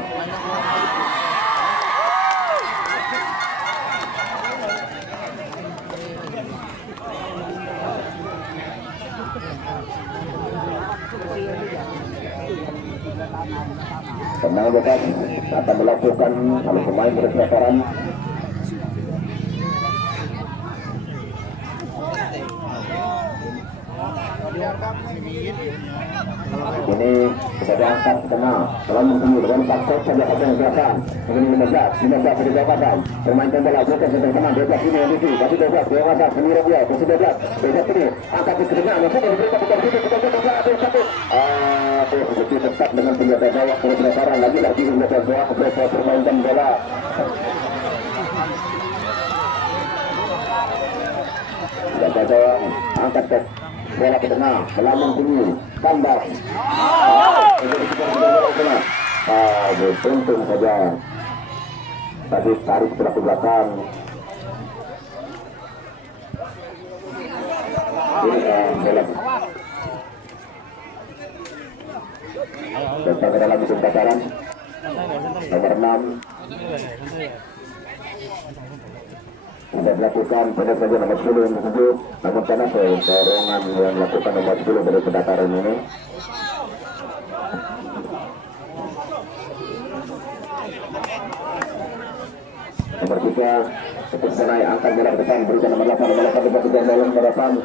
Tenang bebas akan melakukan oleh pemain dari Veteran. Ini sudah diangkat ke tengah melambung tinggi dengan 4 kos saja akan belakang ini 15 dari Gau Asam permainkan bola bukan sedang teman 12 ini yang disi kasih 12 Gau Asam sendiri dia kasih 12 ini angkat ke tengah maksudnya diberikan bukan situ kita ada satu begitu tetap dengan penjaga gawang dari Veteran lagi menjaga gawang berapa permainkan bola Gajah angkat ke bola ke tengah, melambung tinggi, kandas. Beruntung saja. Tadi tarik ke belakang. Ini bola. Datang ke dalam ujung pasaran. Nomor 6. Sudah dilakukan pada saja nomor 10 yang disebut, namun karena dorongan yang dilakukan nomor 10 dari pendaftaran ini. Nomor 3 untuk serai angkat bola ke depan, berikan nomor 8 dibuat dalam nomor 8.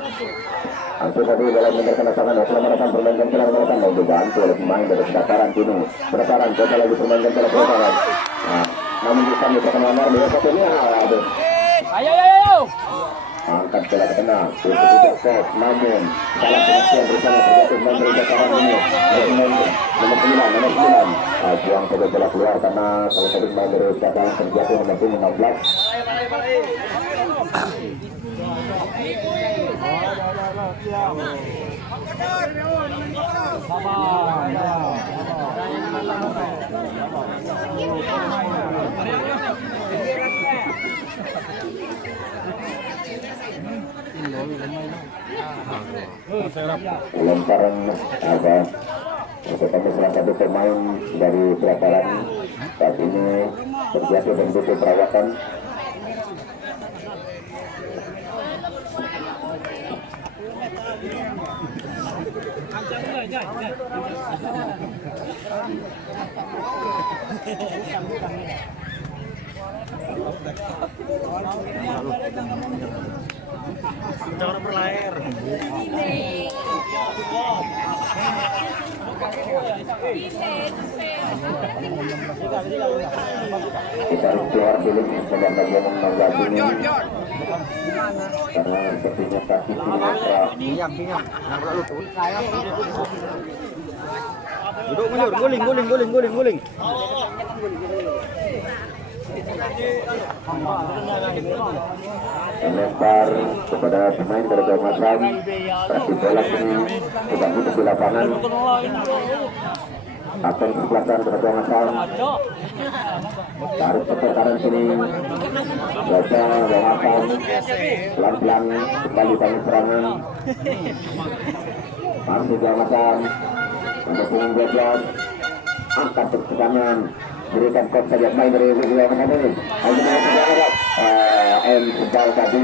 Angkat tadi dalam memberikan pasangan nomor 8 permainkan bola nomor 8 mau dibantu oleh pemain dari pendaftaran kini. Pendaftaran coba lagi permainkan bola pendaftaran. Nah, namun bisa mencetak nomor 21 aduh. Ayo. Angkat bola ke tengah, tidak set, namun salah penyaksian bersama terjatuh main dari dataran ini. Nomor 9, buang saja bola keluar karena kalau tadi main dari dataran terjatuh nomor 16. Lemparan ada kami salah satu pemain dari pelataran saat ini terjatuh dan butuh perawatan. Jangan berlayar. Kita keluar dulu sedang bagaimana menanggapi ini karena sepertinya kaki Pinjam. Duduk mundur, guling. Melempar kepada pemain dari Gamasan. Tapi bola ini tidak putus di lapangan. Akan kesempatan kepada Gamasan. Tarik ke kanan sini. Baca Gamasan pelan-pelan kembali bangun serangan. Masih Gamasan untuk punggung 12. Angkat ke kanan. Berikan kop saja main dari wilayah mana ini. Sebal tadi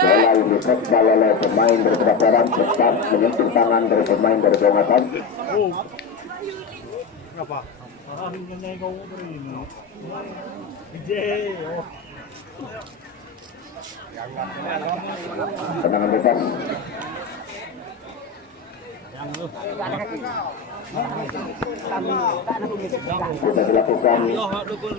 bola ini sebal oleh pemain dari pendaftaran tetap menyentuh tangan dari pemain dari Gamasan. Kenapa? Tendangan bebas. Sudah dilakukan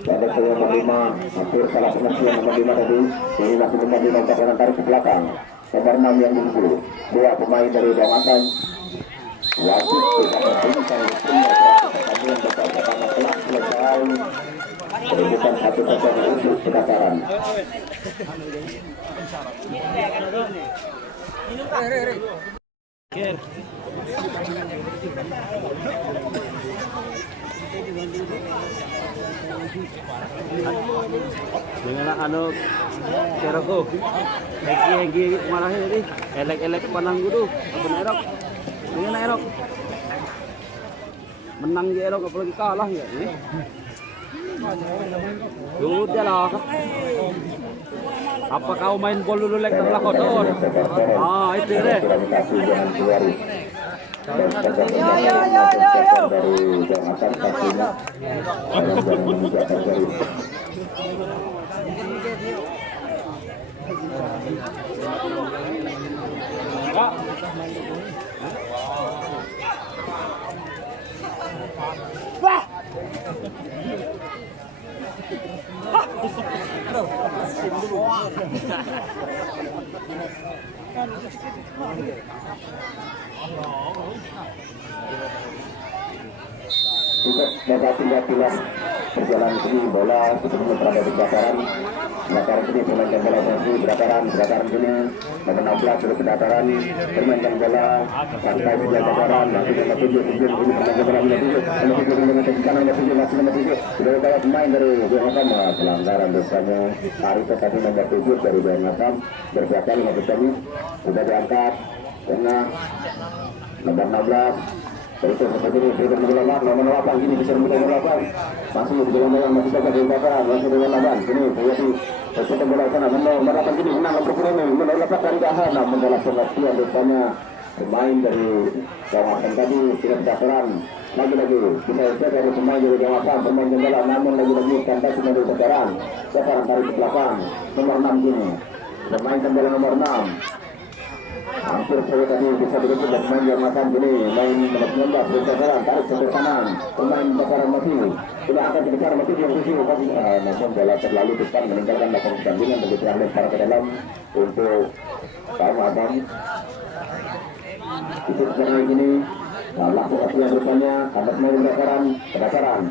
pada nomor 5, hampir salah pengertian nomor 5 tadi. Ini masih nomor 5 untuk tarik ke belakang. Nomor 6 yang dulu, dua pemain dari Gamasan. Wasit tidak memberikan pertandingan bersama kelas selesai. Berikan satu saja untuk pendaftaran. Dengan anu cara ko lagi malah ini elek panang gudu apa erok dengan erok menang di erok apalagi kalah ya ini udah lah apa kau main bola dulu lek telah kotor itu deh Tidak tiga berjalan sini bola sebelum berada di dataran sini permainkan bola masih dataran sini nomor 16 terus dataran permainkan bola sampai di dataran masih nomor 7 ini permainkan bola nomor 7 dengan kanan masih nomor 7 sudah kalah pemain dari Bernasam pelanggaran dosanya hari tadi nomor 7 dari Bernasam berjalan ini sudah diangkat karena nomor 16 itu seperti ini berikan bola nomor 8 ini bisa nomor 8 masih dengan masih saja di belakang masih dengan 8 ini berarti sesuatu bola sana nomor 8 ini menang nomor ini menang dapat dari dahan namun bola pengertian dosanya pemain dari kawasan tadi tidak dataran lagi-lagi bisa saja dari pemain dari kawasan pemain bola namun lagi-lagi kandas dari dataran dari belakang nomor 6 ini pemain bola nomor 6 hampir saja tadi bisa direbut dan main yang makan ini main nomor 19 bersasaran tarik sampai kanan pemain bakaran masih sudah akan dibesar masih yang khusus namun bola terlalu depan meninggalkan lapangan pertandingan begitu lempar ke dalam untuk kaum abang itu sekarang ini salah satu yang bertanya atas main bakaran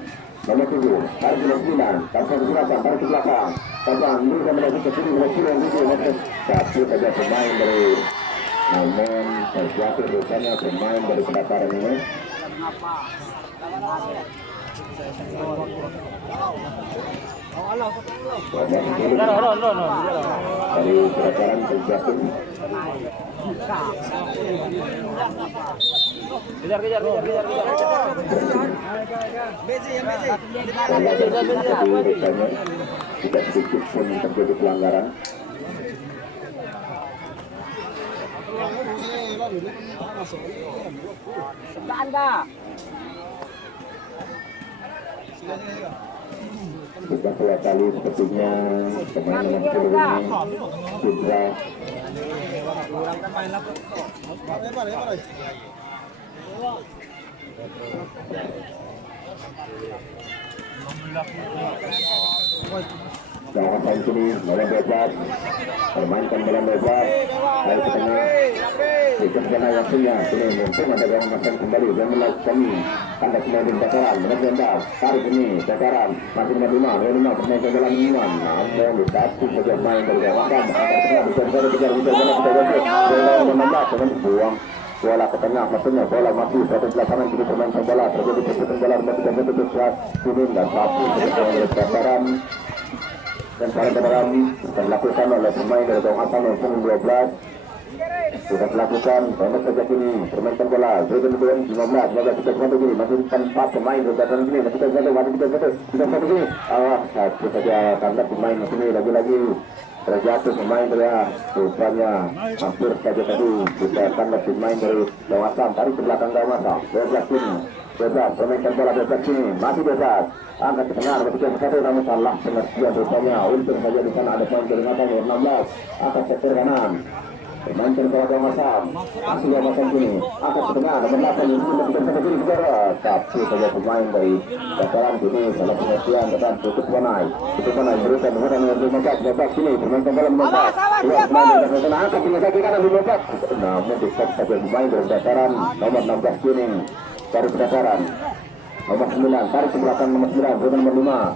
nomor 7 tarik nomor 9 tarik ke belakang tarik ke belakang pasang ini sudah menuju ke sini nomor 10 yang khusus tapi saja pemain dari namun terjatuh dosanya pemain dari pendaftaran ini dari pendaftaran terjatuh Kejar. tidak sedikit pun terjadi pelanggaran. Sudah dua kali sepertinya pemain nomor 10 ini cedera. Kawasan sini bola bebas, permainkan bola bebas, dari ke tengah, di tengah yang punya, sini mumpung ada yang masang kembali dan melakukan tanda kemudian dataran, benar tarik ini dataran, masih nomor 5 permainkan bola 5, namun ditarik saja main dari kawasan, bisa kejar bola buang bola ke tengah, maksudnya bola masih satu belakangan jadi permainan bola terjadi perputaran bola dan betul kuning dan satu dari dataran. Dan para penerang dilakukan oleh pemain dari kawasan yang punggung 12 sudah dilakukan banyak sejak ini permainan bola jadi 15 kita satu ini masih tanpa pemain dari ini masih kita satu ini satu saja tanda pemain ini lagi-lagi terjatuh pemain dari rupanya hampir saja tadi kita tanda pemain dari kawasan tarik ke belakang kawasan 12 ini bebas permainkan bola bebas sini masih bebas angkat ke tengah ketika satu namun salah pengertian dosanya untung saja di sana ada poin dari mata nomor 16 angkat sektor kanan permainkan bola kawasan masih kawasan sini angkat ke tengah nomor 8 ini sudah tidak sampai sini juga tapi saja pemain dari dataran sini salah pengertian dan tutup panai berikan dengan nomor 15 bebas sini permainkan bola nomor 15 angkat ke kaki kanan 15 namun tetap saja pemain dari dataran nomor 16 sini dari pendaftaran nomor 9 tarik ke belakang nomor 9 dengan nomor 5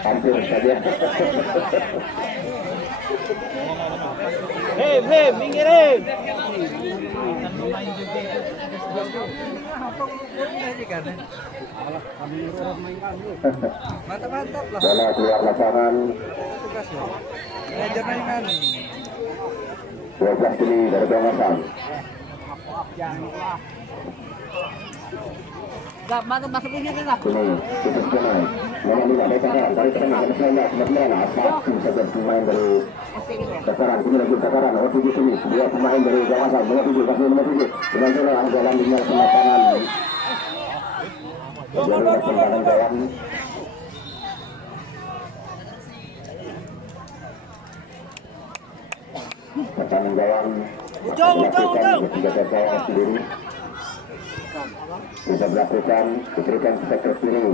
hampir saja Hei, minggirin. Mantap lah. bola keluar lapangan 12 ini dari kawasan Masuk ini kan lah. ini tutup pemain nomor 5 dari tengah tarik ke tengah nomor 9 satu saja pemain dari dataran sini lagi dataran nomor 7 sini dua pemain dari kawasan nomor 7 kasih nomor 7 dengan bola jalan di lapangan jadi pertahanan kawan pertahanan gawang dilakukan menjaga gawang sendiri bisa dilakukan diberikan ke sektor kiri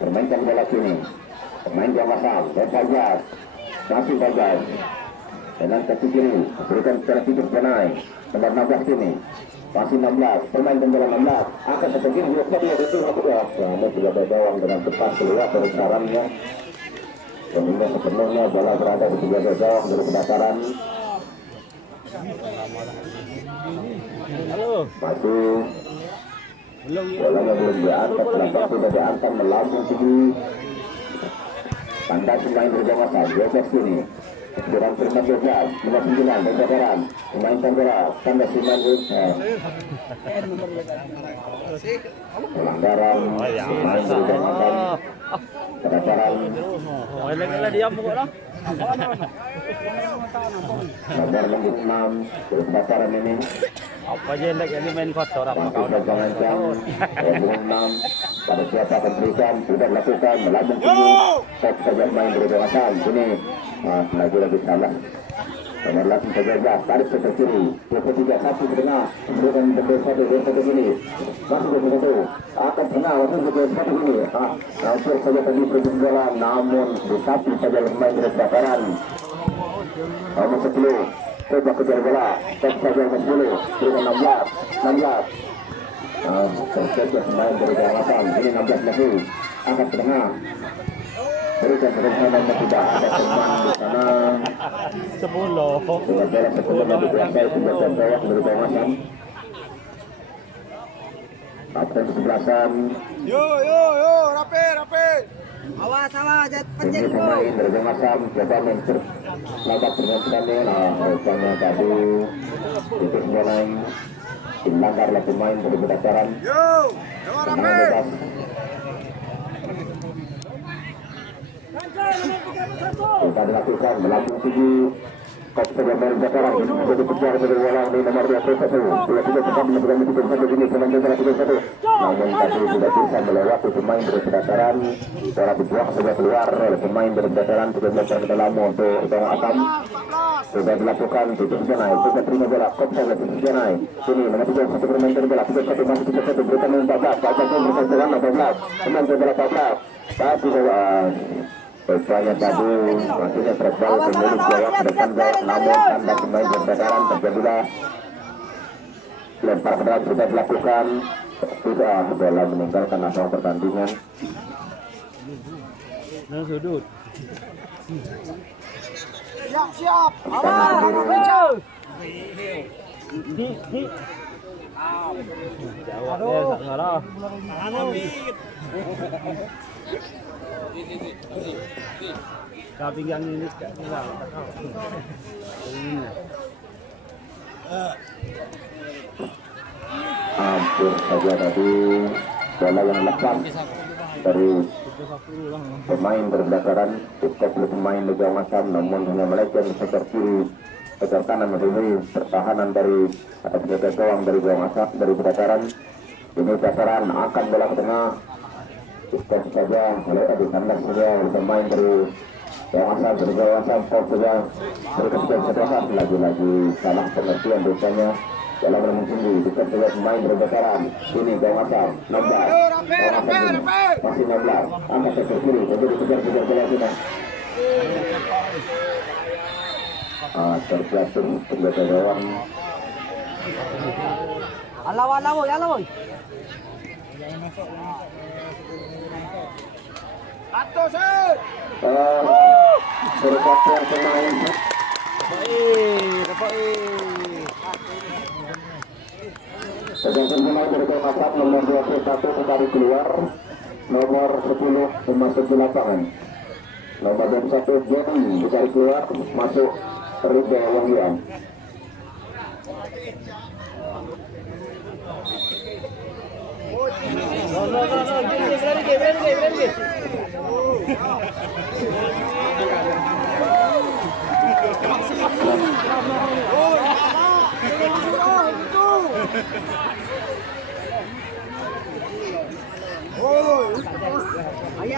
permainkan bola sini pemain kawasan dan Fajar masih Fajar dengan kaki kiri diberikan secara tidur penai nomor 16 sini masih 16, pemain pembelaan 16 akan terjadi bloknya dia itu namun juga bergawang dengan tepat keluar dari sarangnya. Sehingga sepenuhnya bola berada di sebelah gawang dari pendataran. Masih bolanya belum diangkat, lapak sudah diangkat melambung tinggi. Tanda pemain berjamaah 12 ini. Kurang terima 12, 59 pendataran. Pemain Tangerang, tanda siman pelanggaran pemain berjamaah pendataran. Diam pokoknya. Nomor 6 pendataran ini. Apa aja yang main kotor apa kau Sudah mengancam 26 pada siapa pemberikan sudah lakukan melambung tinggi set saja main berjamaah ini lagi salah. Nomor 8 terjebak tarik ke kiri 23 1 ke tengah kemudian satu ini masuk ke satu akan tengah masuk ke satu ini hampir saja tadi perjalanan namun disapi saja main berjamaah nomor 10 coba kejar bola, set saja ke 10, berikan 16. Tercecer pemain dari kawasan, ini 16 lagi, angkat ke tengah. Berikan perjalanan yang tidak ada teman di sana. 10. Dengan bola 10 yang dikuasai sudah terjawab dari kawasan. Kapten kesebelasan. Yo, rapi. Awas, jangan Ini pencet bro. pemain dari kawasan, coba lapak pergerakannya, rupanya tadi itu sudah naik. Dilanggar oleh pemain dari pendataran. Yo, Tendangan bebas. Kita dilakukan melambung tinggi. Kau sudah main pendataran. Sudah dikejar dari bola di nomor 21. Sudah tidak cepat melakukan itu satu ini pemain pendataran 21. Namun tadi tidak bisa melewati pemain dari pendataran. Bola dibuang sudah keluar oleh pemain dari pendataran. Sudah melakukan ke dalam untuk Bang Akam. Sudah dilakukan tutup naik. Sudah terima bola. Kau saja tutup naik. Sini nomor 31 bermain dari bola. 31 masih 31 berikan nomor 14. Baca pun berikan dengan 14. Pemain dari bola 14. Tapi Rupanya tadi maksudnya terbal pemilik jawab depan namun tanda pemain pendataran terjadilah lempar ke dalam sudah dilakukan sudah bola meninggalkan asal pertandingan. Sudut. Siap. Jawab salah. Kau pinggang ini enggak. Hampir saja tadi bola yang lepas dari pemain berbelakang cukup oleh pemain Liga Masam namun hanya melenceng sektor kiri sektor kanan melalui pertahanan dari atas sektor gawang dari Liga Masam dari berdasarkan ini berdasarkan akan bola ke tengah cukup saja oleh tadi kandang saja pemain dari Liga Masam dari Liga Masam kok saja berkesan setelah lagi-lagi salah pengertian dosanya dalam remung tinggi bukan saja pemain berbekaran ini Gawang Asam 16 masih 16 angkat sektor kiri untuk dikejar-kejar bola kita terjatuh penjaga gawang Alaw. berkasar pemain Sedangkan pemain dari Gawang nomor 21 kembali keluar, nomor 10 memasuki di lapangan. Nomor 21 Jenny dicari keluar, masuk Rida Wahyan.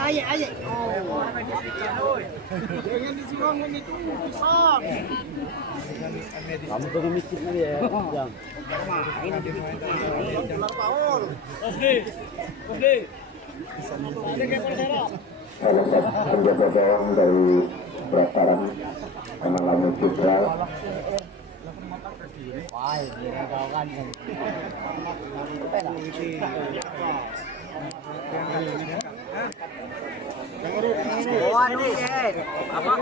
Ayah. Jangan disiram itu besar. Kamu tuh ngemicit nanti ya, Jang. Salah satu penjaga gawang dari Berdasarkan mengalami cedera Wah, ini kau kan. Buat nih, Apa?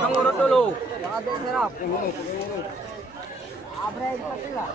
Kamu urut dulu. ada serap. Abre pasti lah.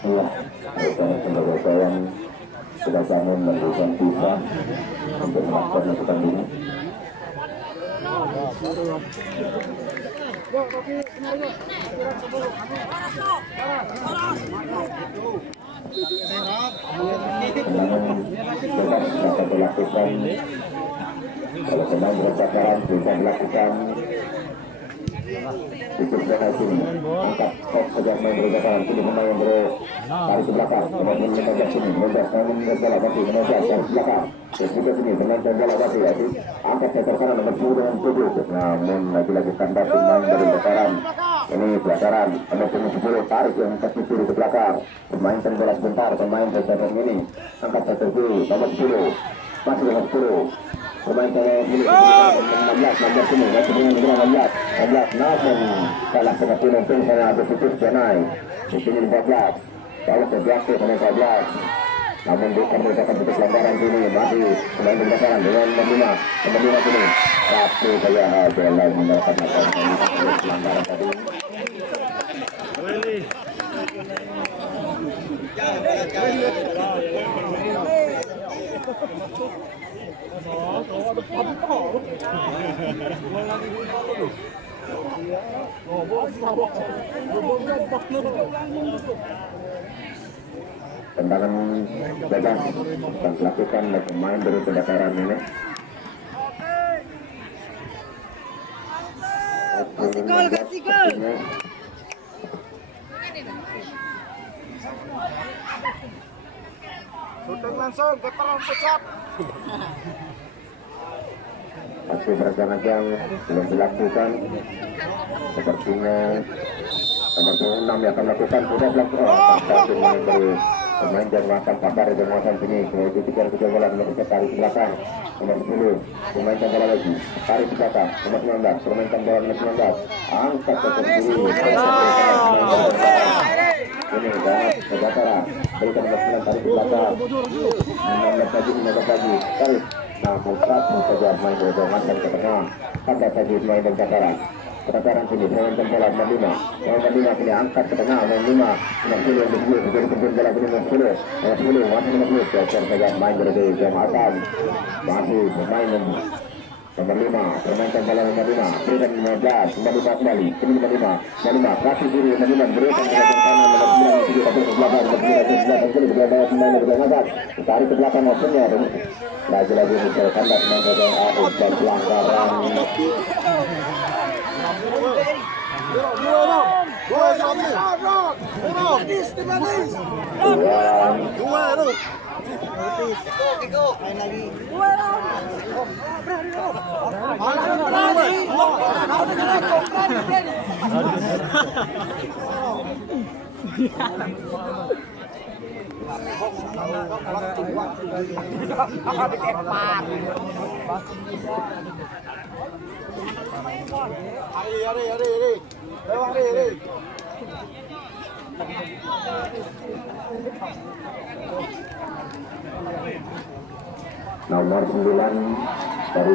Iya, sebagai yang sudah bangun memberikan FIFA untuk melakukan pertandingan. Tendangan bebas dapat dilakukan kalau pemain bercakaran bisa dilakukan. Itu sudah sini angkat top saja main bercakaran kini pemain tarik ke belakang kemudian menembak sini menembak bola batu menembak dari belakang juga sini menembak bola batu yaitu angkat sektor kanan nomor 10 dengan 7 namun lagi-lagi kandas pemain dari belakang ini pelataran nomor 10 tarik yang kaki kiri ke belakang memainkan bola sebentar pemain belakang ini angkat sektor kiri nomor 10 masih nomor 10 pemain saya milik 16 nomor sini masih dengan 16 namun salah pengakuan pun saya berputus janai di sini 14 kalau terjatuh pada 14 namun bukan merupakan putus pelanggaran sini masih pemain berdasaran dengan nomor 5 sini satu saya adalah mendapatkan pelanggaran tadi. Tendangan bebas yang dilakukan oleh pemain dari pendataran ini. Kasih gol. Sudah langsung getaran pusat. Masih berencana belum dilakukan sepertinya nomor 6 yang akan melakukan sudah dilakukan pemain dan makan pasar dan makan sini kemudian tiga bola nomor 3 tarik ke belakang nomor 10 pemainkan bola lagi tarik ke belakang nomor 19 pemainkan bola nomor 19 angkat ke kiri ini banget kebakaran berikan nomor 9 tarik ke belakang 16 lagi tarik namun satu saja main berdorongan dan ke tengah ada saja main dan kebakaran kebakaran sini pemainkan bola nomor 5 kini angkat ke tengah nomor 5 nomor 10 yang disebut menjadi pembun bola ini nomor 10 masih nomor 10 dasar saja main berdiri jamaatan masih pemain nomor 5 permainkan bola nomor 5 berikan 15 kembali kini nomor 5 kaki kiri nomor 5 berikan ke kanan nomor 9 tujuh ke belakang nomor 9 kiri berada pemain dari belakang tarik ke belakang maksudnya lagi-lagi Michael kandas main ke out dan pelanggaran Hari. Lewat hari. Nomor 9 dari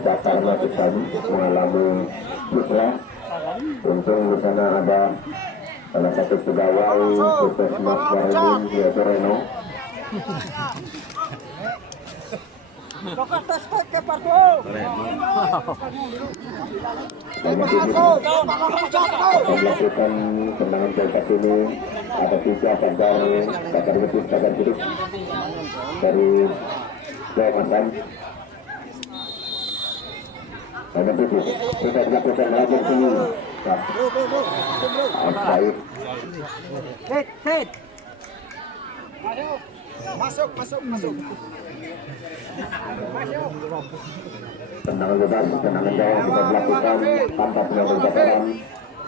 Dakar Matisan mengalami cedera. Untung di sana ada salah satu pegawai Puskesmas Waringin yaitu Reno. Melakukan tendangan jangka ini ada 3 Dakar Betis, Dakar Jeruk dari Masan. Ada Betis sudah dilakukan lagi sini. Baik. Hit. Masuk. Tendangan bebas, tendangan jauh kita dilakukan tanpa penyelenggara.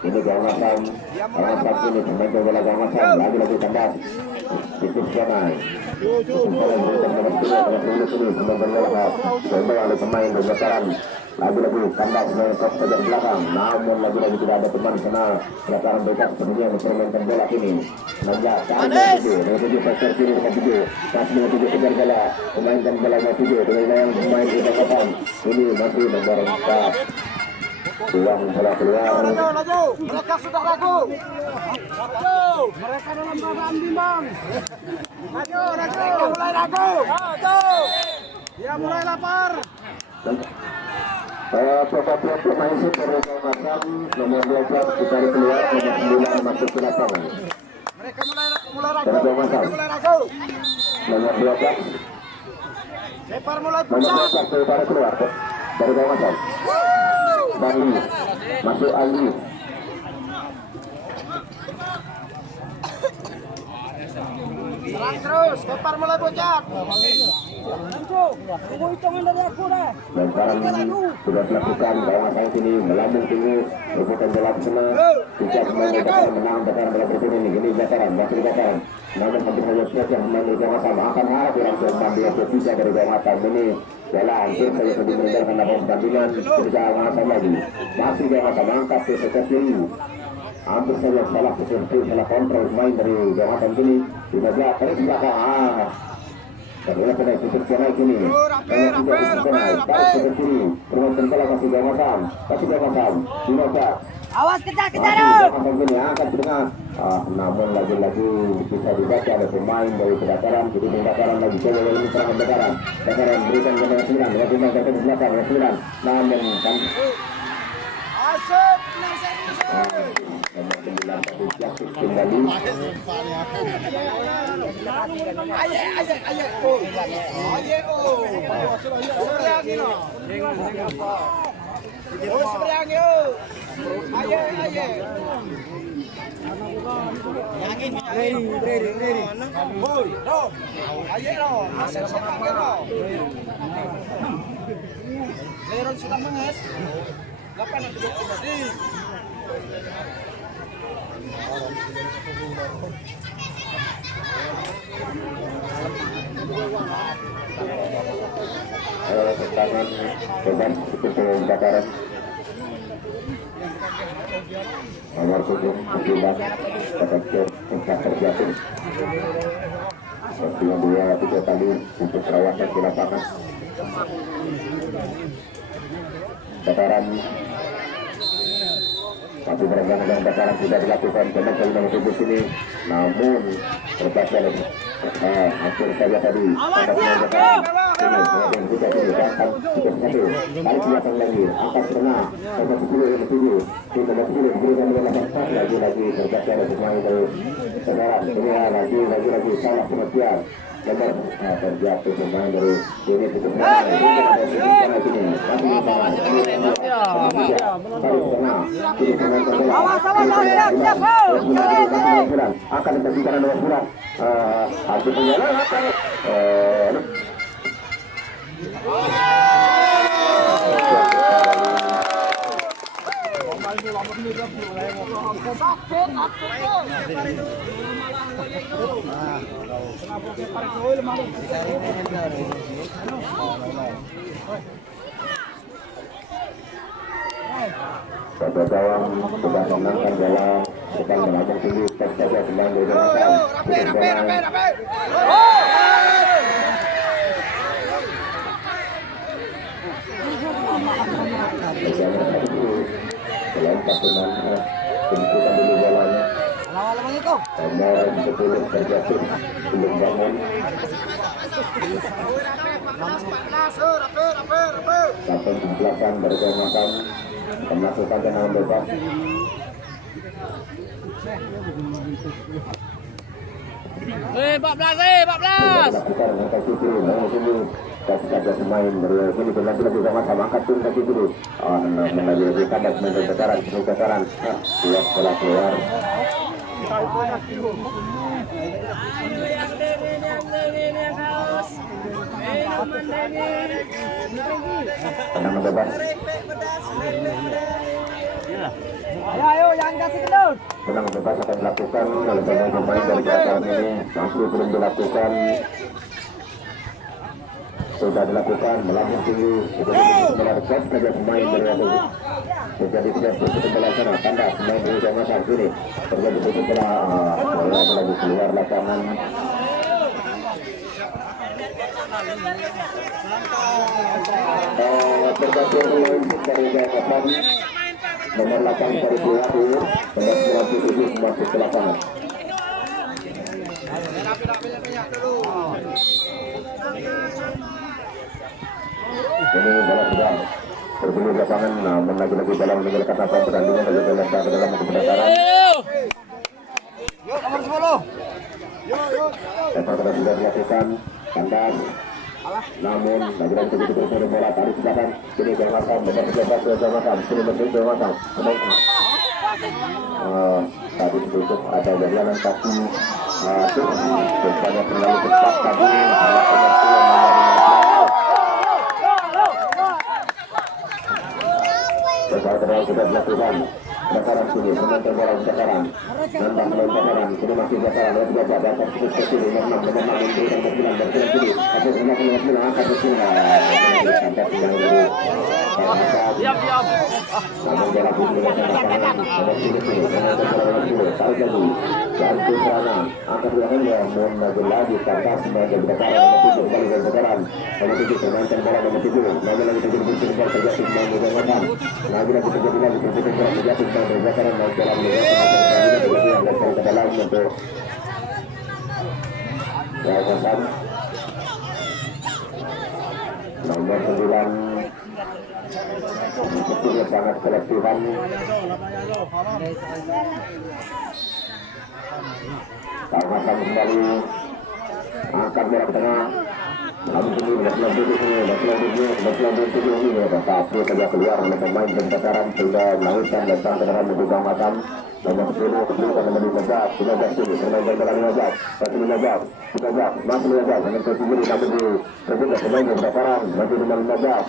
Ini Gawasan ini pemain bola Gawasan lagi tandas titik sana. Kalau berikan nomor 3 ini semua oleh pemain bergetaran lagi tandas menekap saja belakang. Namun lagi tidak ada teman karena getaran bebas sebenarnya mempermainkan bola ini. Nanda menuju pasar kiri dengan 7 pas menuju kejar bola memainkan bola 7 dengan yang pemain di depan ini masih nomor 4. Uang bola keluar. Laju. Mereka sudah ragu. Mereka dalam keadaan bimbang. Laju. Mulai ragu. Dia mulai lapar. Pemain super Macam nomor 12 ditarik keluar, nomor 9 masuk ke lapangan. Mereka mulai ragu. Nomor 12 Lepar mulai pucat. ditarik keluar dari Macam. Bali masuk Ali. Serang terus. Lepar mulai pucat. Tunggu hitungan dari aku dah. Dan sekarang sudah dilakukan Gawasan sini melambung tinggi merupakan bola sana. Tiga pemain Dakaran menang Dakaran bola berikut ini. Ini Dakaran masih Dakaran. Namun hampir saja siap yang memainkan Gawasan akan harap yang mengambil posisi dari Gawasan ini. Bola hampir saja sedih meninggalkan dalam pertandingan ketika Gawasan lagi. Masih Gawasan angkat ke sekitar kiri. Hampir saja salah kontrol main dari Gawasan ini. 15 tarik belakang. Karena kena tutup naik ini. Tarik ke kiri. Permainan bola kasih Gawasan. Awas kejar. Gawasan ini angkat ke tengah. Namun lagi-lagi bisa dibaca ada pemain dari Dakaran. Jadi Dakaran lagi coba ini serangan Dakaran. Dakaran berikan ke 9. Lagi ke belakang 9. Namun kan Asap. nomor 9 tadi jatuh kembali. Sudah menges. 8 Tendangan bebas untuk Dakaran. Nomor 7 9 tempat terjatuh. Sepertinya 2-3 kali untuk perawatan di lapangan. Dakaran masih berangkat dengan Dakaran sudah dilakukan penonton nomor 7 sini, namun terbaca hampir saja tadi Dakaran ini kemudian juga ini datang cukup satu balik belakang lagi angkat tengah nomor 10 nomor 7 di nomor 10 berikan dengan nomor 4 lagi terbaca ada pemain dari Dakaran ini lagi salah pengertian nomor terjatuh pemain dari ini cukup akan ditentukan nomor 9 hasil penjara sakit. Pada gawang sudah menangkan bola depan melambung tinggi, tes saja kembali digunakan. Selain pasangan penuntutan dulu bolanya. Nomor 10 terjatuh belum bangun. Kapten 8 bergemakan melakukan tendangan bebas. Weh, 14. Lakukan dengan kaki kiri, namun sini kasih saja pemain dari sini berlanjut lagi sama-sama angkat pun kaki kiri. Mengambil kandas main kesaran, keluar bola keluar. Tendangan bebas. Ayo, jangan kasih kendor. Tendangan bebas akan dilakukan oleh pemain dari belakang ini. Masih belum dilakukan. Sudah dilakukan melambung tinggi. Melarikkan saja pemain dari atas. Terjadi putus bola sana. Tanda pemain dari Jamaah sini. Terjadi putus bola. Bola lagi keluar lapangan. Terjadi pemain dari Jamaah. Nomor 8 dari Buahir, nomor 97 masuk ke lapangan. Ini bola sudah berbulu di lapangan, namun lagi-lagi bola meninggalkan apa pertandingan dari Belanda ke dalam kebenaran. Yuk, nomor 10. Lepas sudah dilakukan, kandas. Namun lagi-lagi begitu berpuluh bola tarik ke belakang. Sini Jamaah, nomor 13 ke Jamaah, sini berpuluh Jamaah. Tadi ditutup ada jalanan kaki. Rupanya terlalu cepat tadi. Pesawat terlalu sudah dilakukan. Bakaran sini, menonton bola bakaran. Nambah bola bakaran, sini masih bakaran. Lihat biasa, dasar putus ke sini. Nomor 6, memberikan berjalan sini. Tapi sebenarnya nomor 9 angkat ke sini. Sampai sedang dulu. Diam. Namun bola putih bakaran. Nomor 10 sini, menonton bola 10. Tarik lagi. Jangan serana. Angkat belakangnya, mundur lagi. Kandas sebagai bakaran. Nomor 7, kembali ke bakaran. Nomor 7, menonton bola nomor 7. Namun lagi terjadi putus bola terjatuh. Lagi-lagi terjadi lagi putus bola terjatuh. Berdasarkan dalam dalam ke dalam untuk Yayasan nomor 9 betul sangat selektifan. Kawasan kembali angkat bola ke tengah. Lalu ini tapi saja keluar oleh pemain berdasarkan sudah melakukan datang ke dalam membuka macam nomor 10 kemudian nomor 15 sini pemain dalam 15 masih 15 dengan posisi di tapi di terbuka pemain berdasarkan masih nomor 15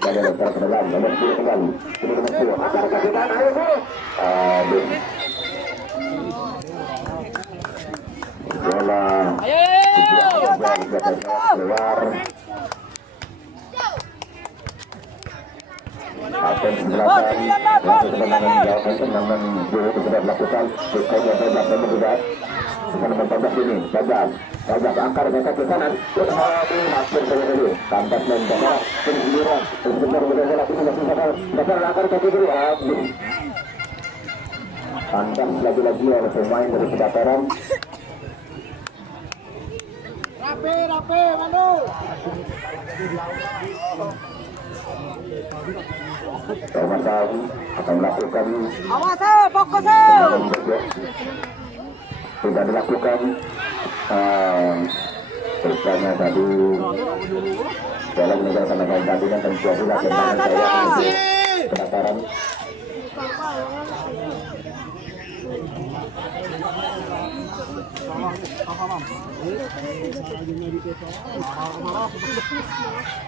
pada dasar ke dalam nomor 10 kembali ini nomor 10 akan kasihkan ayo bola keluar Kapten 9 waktu kemenangan jawaban tendangan dulu sudah dilakukan bukannya bebas nomor 12 bukan nomor 14 ini Bajak angkat ke kaki kanan hampir saja dulu kandas main bola sendirian sebentar bola itu masih angkat ke kaki kiri habis kandas lagi-lagi oleh pemain dari Kedataran. Rapi, Manu. Jamaah akan melakukan Awas, fokus. sudah dilakukan rupanya tadi dalam meninggalkan pertandingan dan terjadilah tendangan saya Kedataran.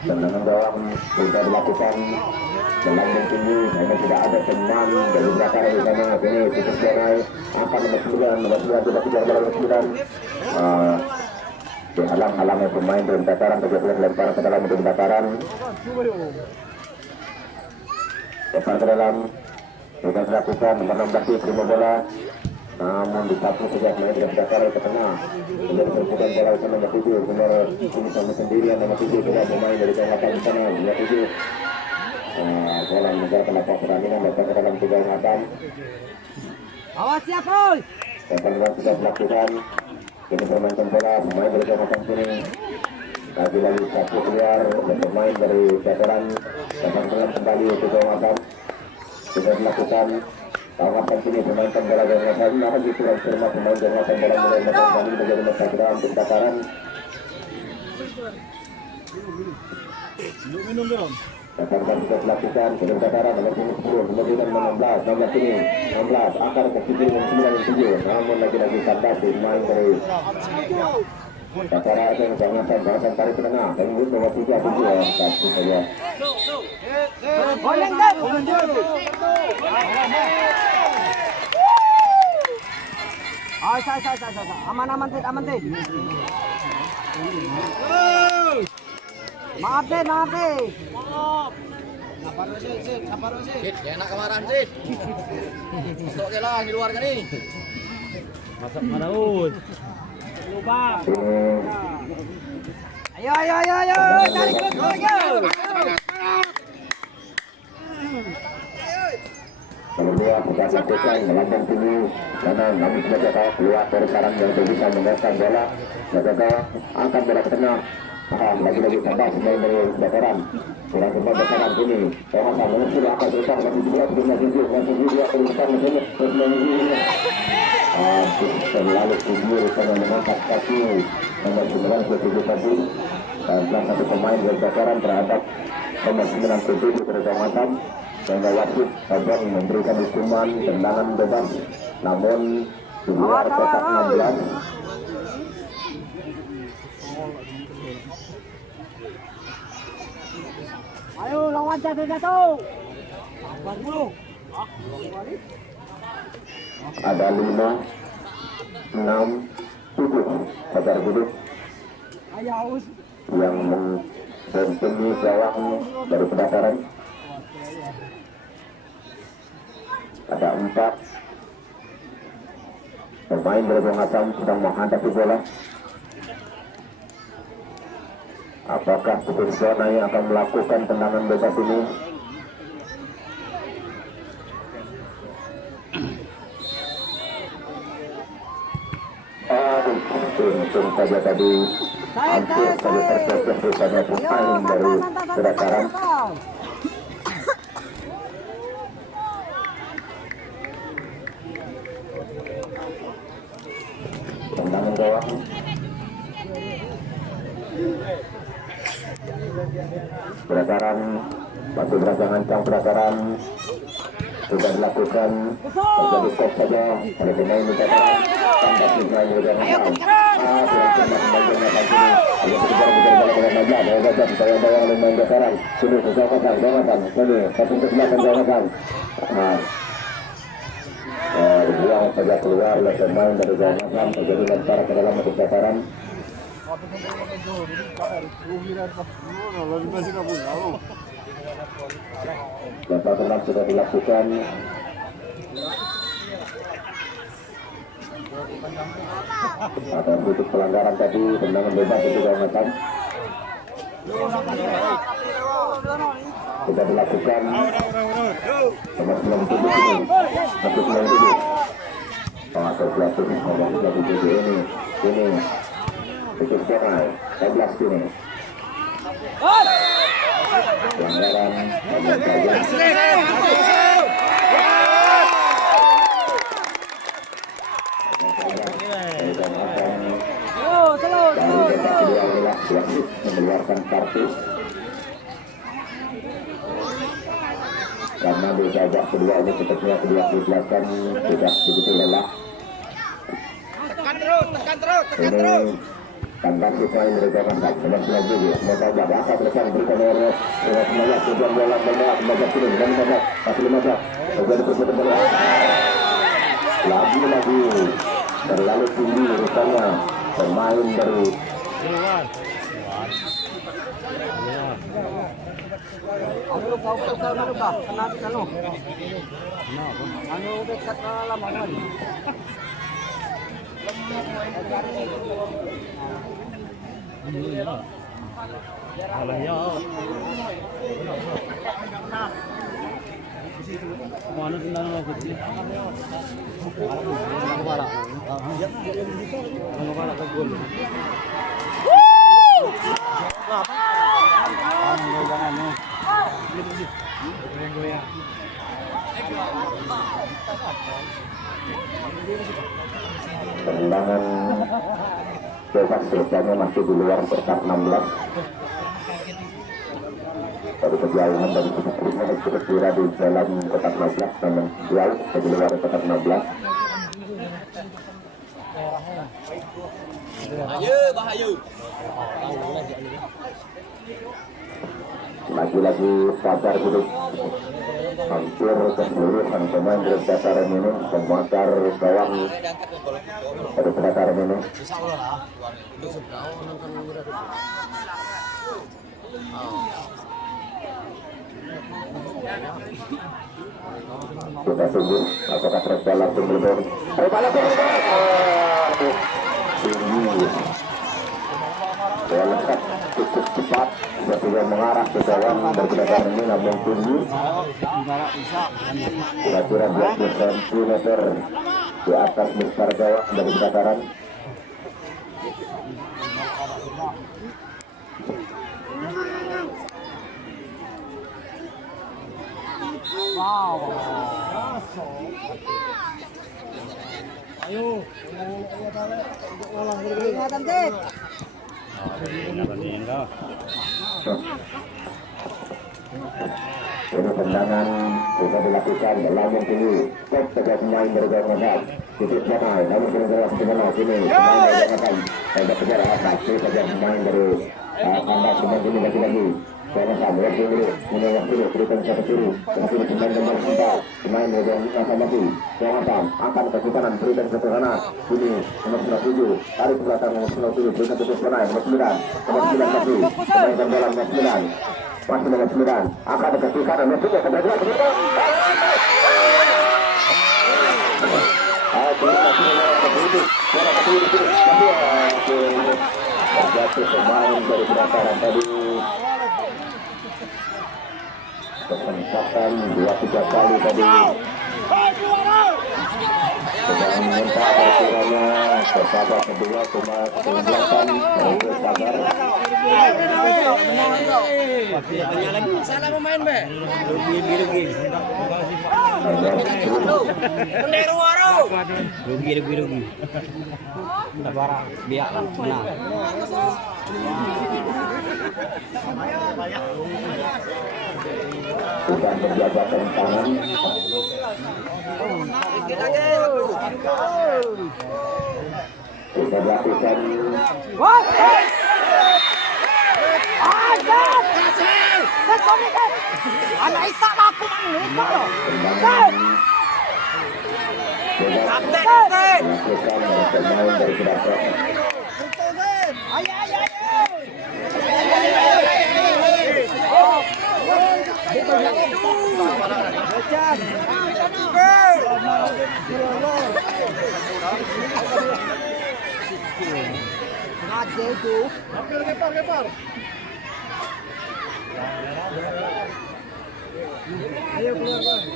Tendangan gawang sudah dilakukan dalam tinggi, memang tidak ada teman dari belakang di sana. Ini putus bola angka nomor 9 sudah kejar bola nomor 9. dihalang-halangi pemain dari dataran, terjadi lempar ke dalam dari dataran, lempar ke dalam, sudah dilakukan nomor 16 terima bola, namun disapu sejak main dari dataran ke tengah, sudah diperlukan bola ke nomor 7, nomor ini sama sendirian nomor 7 sudah pemain dari kawasan sana, nomor 7. Bola meninggalkan lapangan pertandingan, lempar ke dalam tiga Adam. Awas ya, Coach. Lempar sudah dilakukan. Ini permainan bola, pemain dari kawasan sini. Lagi satu keluar, dan pemain dari veteran datang kembali ke kawasan. Sudah dilakukan. Kawasan sini permainan bola dari kawasan. Namun dikurang firma pemain dari kawasan bola mulai melakukan kembali menjadi masa kedua untuk dataran. Minum dong. Datang sudah dilakukan ke dataran nomor 10, kemudian 16 ini 16 akan ke 9 namun lagi-lagi kandas main dari dataran yang jangan tarik ke tengah dan menurut nomor 3 satu saja. Aman Tid. Maaf Tid. Sabar Sid. Enak kemarin sih. Masuk ke lah di luar kan nih. Masak maraud. Lubang. Ayo. Tarik gol. Kedua sudah dilakukan melambung tinggi karena namun sudah keluar dari sarang yang bisa mengesan bola. Sudah akan bola ke tengah. Lagi-lagi tambah pemain dari veteran. Kurang sempat besaran sini. Kawasan mengusir akan besar masih juga dengan tujuh dia besar mesinnya terus menunggu. Terlalu tinggi karena mengangkat kaki nomor 9 tadi. Dan satu pemain dari veteran terhadap nomor 97 Kecamatan. Sehingga wasit Abang memberikan hukuman tendangan bebas. Namun di luar kotak 16. Ayo lawan jatuh. Ada 5, 6, 7 pagar duduk yang mendampingi gawang dari pendaftaran. Ada 4 pemain dari Bongkasam sedang menghadapi bola. Apakah petugas zona yang akan melakukan tendangan bebas ini? Untung saja tadi hampir saja tercecer rupanya pemain dari Kedataran. Tendangan gawang. Kedataran masih berasa ngancang. Kedataran sudah dilakukan terjadi stop saja oleh pemain Kedataran. Tambah pemain Kedataran. Dibuang saja keluar oleh pemain dari Gawang terjadi lempar ke dalam Kedataran. Lempar tenang sudah dilakukan. Ada bentuk pelanggaran tadi, tendangan bebas itu Gawang. Sudah dilakukan. Nomor 97 ini. Nomor 97. Pengasal pelatih nomor 97 ini. Itu Serai. 11 ini. Pelanggaran. Mengeluarkan kartu karena di babak kedua ini sepertinya kedua di belakang tidak begitu lelah. Tekan terus. Ini tangan kita yang merupakan hak nomor 9 semoga babak akan selesai berikan oleh semuanya tujuan bola membaca turun dan masih 15 terjadi perbuatan bola lagi terlalu tinggi rupanya pemain dari Keluar. Ya. Ano kau kena ano? Kenapa? Ano dekat lama kali. Alah ya. Mana tinggal nak kecil? Kepala. Kepala ke gol. Tendangan bebas selesainya masih di luar kotak 16. Dari kejauhan dari titik berikutnya kira-kira di dalam kotak 16 namun jauh di luar kotak 16. Bahaya. Lagi-lagi Fajar duduk hampir keseluruhan pemain dari dataran ini memutar gawang dari dataran ini. Kita tunggu apakah Presbal langsung berubah. Presbal langsung tinggi. Bola lekat cukup cepat sehingga mengarah ke gawang bergerak ini namun tinggi. Kira-kira 20 cm di atas besar gawang dari dataran. Wow. Ayo. Ulang lagi. Ingatan Tit. Ini tendangan sudah dilakukan namun kini cek saja pemain bergabungan titik mana namun kira-kira bagaimana sini pemain bergabungan tidak kejar atas saja pemain dari kandas pemain ini lagi-lagi jangan sampai dulu menolak dulu berikan satu kiri tapi pemain nomor 4 pemain bergabungan masih jangan akan ke kanan berikan satu kanan ini nomor 97 tarik ke belakang nomor 97 berikan satu pemain nomor 9 masih pemain terdalam nomor 9 masih nomor 9 akan ke kanan nomor 3 kebetulan jatuh pemain dari dataran tadi kesempatan 2-3 kali tadi sedang meminta kiranya kepada kedua cuma kelihatan dari Sabar. Salah pemain be. Rugi. Rugi. Sabar, biarlah menang. Sudah berjaga tangan. Kita lakukan. Anak Isak aku mang. Kapten. Pemain dari Kedaprak.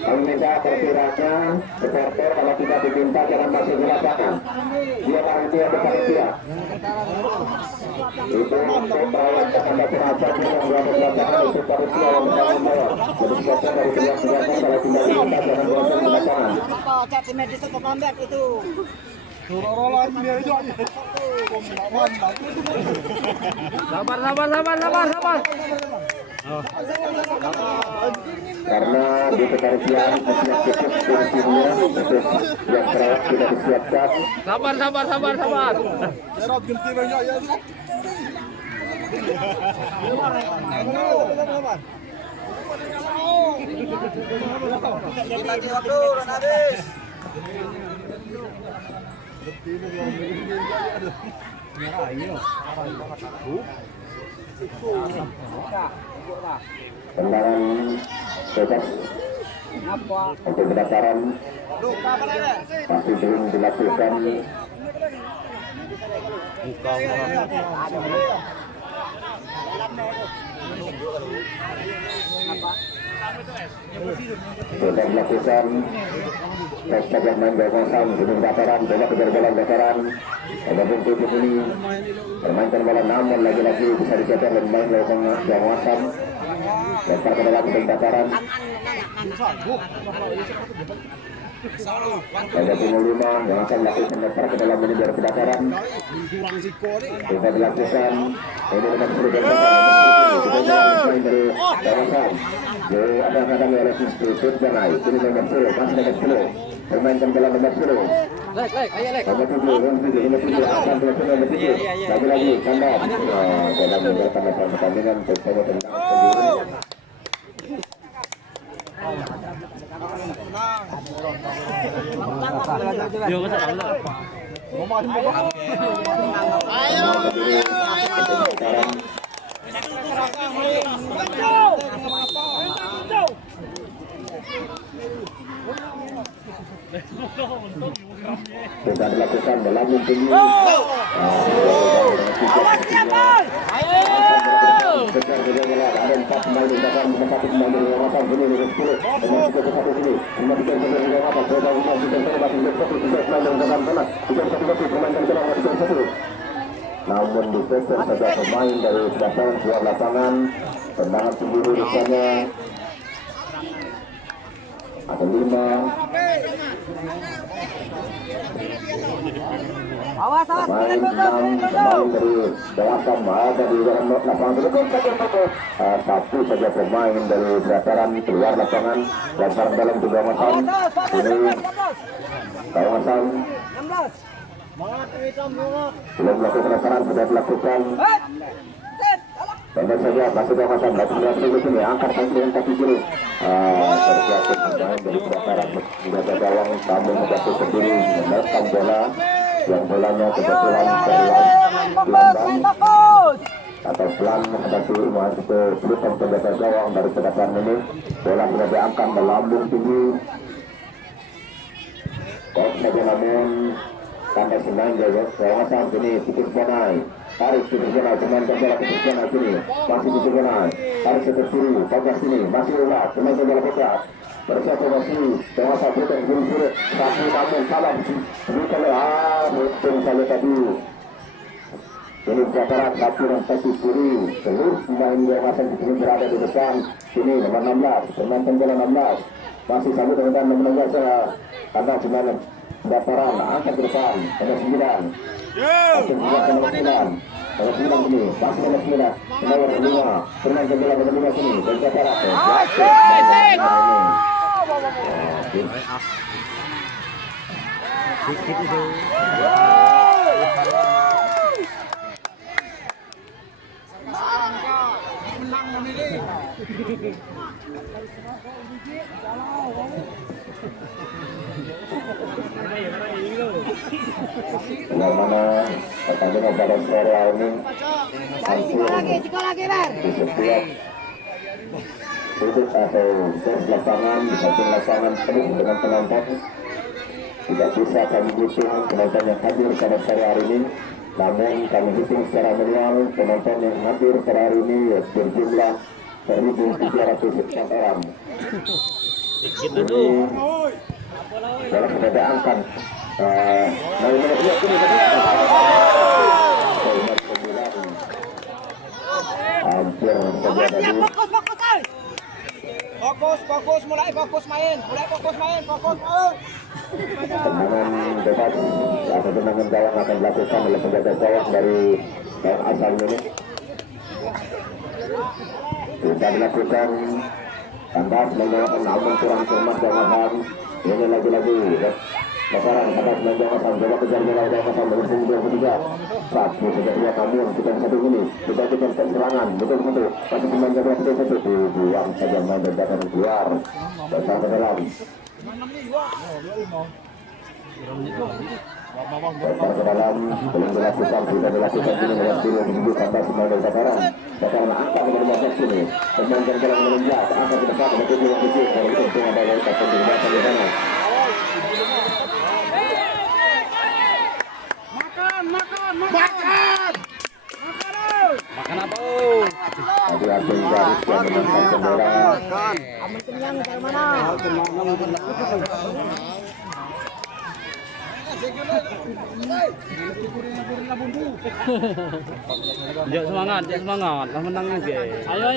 Meminta perkiranya supporter kalau tidak diminta jangan masuk di lapangan. Dia panitia berpanitia. Itu untuk perawat kepada penasihat yang berada di lapangan itu panitia yang bertanggung jawab. Jadi supporter dari pihak-pihaknya kalau tidak diminta jangan masuk di lapangan. Cek medis untuk comeback itu. Sabar. Karena di kepolisian setiap kursinya yang perawat tidak disiapkan. Sabar. Lagi waktu habis. Tendangan bebas untuk pendaftaran masih belum dilakukan. Sudah dilakukan tes pemain gawang sebelum dataran, coba kejar bola dataran. Ada bentuk ini permainkan bola namun lagi-lagi bisa dicetak dan main gawang lempar ke dalam dataran. Ada timur 5 yang akan melakukan lempar ke dalam ini biar pendaftaran. Sudah dilakukan ini dengan berbagai dari kawasan. Ada kadang oleh institut jangan ini nomor 10 masih nomor 10 permainkan bola nomor 10. Nomor 7 akan berhasil nomor 7 lagi-lagi kandang dalam menjalankan pertandingan bersama tentang sudah dilakukan melambung tinggi. Kejar bola ada 4 pemain di belakang, 1 pemain di belakang sini nomor 10 nomor 31 sini nomor 3 pemain di belakang coba masukkan bola masih 1 pemain di belakang sana 1 pemain di belakang 1 namun digeser saja pemain dari belakang keluar lapangan. Tendangan sendiri rupanya ada 5. Awas, Pemain 6 pemain dari belakang ada di dalam lapangan satu saja pemain dari dataran keluar lapangan lempar dalam juga masam ini kawasan belum melakukan lapangan sudah dilakukan. Pendek saja masih kawasan lapangan di sini angkat dengan kaki kiri terjatuh pemain dari dataran menjaga gawang tamu menjatuh sendiri menekan bola yang bolanya kebetulan terlalu atau pelan menghadapi masuk ke pelukan penjaga gawang dari pendaftaran ini. Bola sudah diangkat melambung tinggi kok saja namun tanda senang jaga kawasan sini pikir bonai tarik pikir bonai pemain bola pikir bonai sini masih pikir bonai tarik setir kiri pagar sini masih ulat pemain bola pecat bersiap masih kawasan pikir buru-buru satu namun salam bukan betul sekali tadi ini dataran satu dan satu kiri seluruh pemain kawasan di sini berada di depan sini nomor 16 pemain bola 16 masih sambut dengan nomor 16 karena cuma dataran angkat ke depan nomor 9 nomor 9 ini masih nomor 9 nomor 5 pemain bola nomor 5 sini dari dataran mana pertandingan pada sore ini di setiap sudut atau sudut lapangan di satu lapangan penuh dengan penonton. Tidak bisa kami hitung penonton yang hadir pada sore hari ini, namun kami hitung secara manual penonton yang hadir pada hari ini berjumlah 1.304 orang. Ini dalam sudah diangkat hampir saja tadi fokus mulai fokus main tendangan bebas atau tendangan gawang akan dilakukan oleh penjaga gawang dari asal ini. Sudah dilakukan tandas menggunakan namun kurang cermat gawang ini lagi-lagi Masaran atas menjaga coba kejar bola kawasan berhubung 23 satu saja dia namun kita satu ini kita serangan betul tapi pemain kedua satu dibuang saja main dan datang keluar dasar ke dalam Lempar ke dalam, belum dilakukan, sudah dilakukan ini dengan diri menuju tambah semua dari Bakaran. Bakaran angkat ke dalam atas sini, pemainkan jalan melonjak, angkat ke depan, menuju yang kecil, dari untung ada yang tak penting datang di sana. Makan apa? Tadi Abdul Garis yang menangkan bendera. Aman kenyang dari mana? Jangan semangat, jangan semangat. Lah menang juga. Ayo,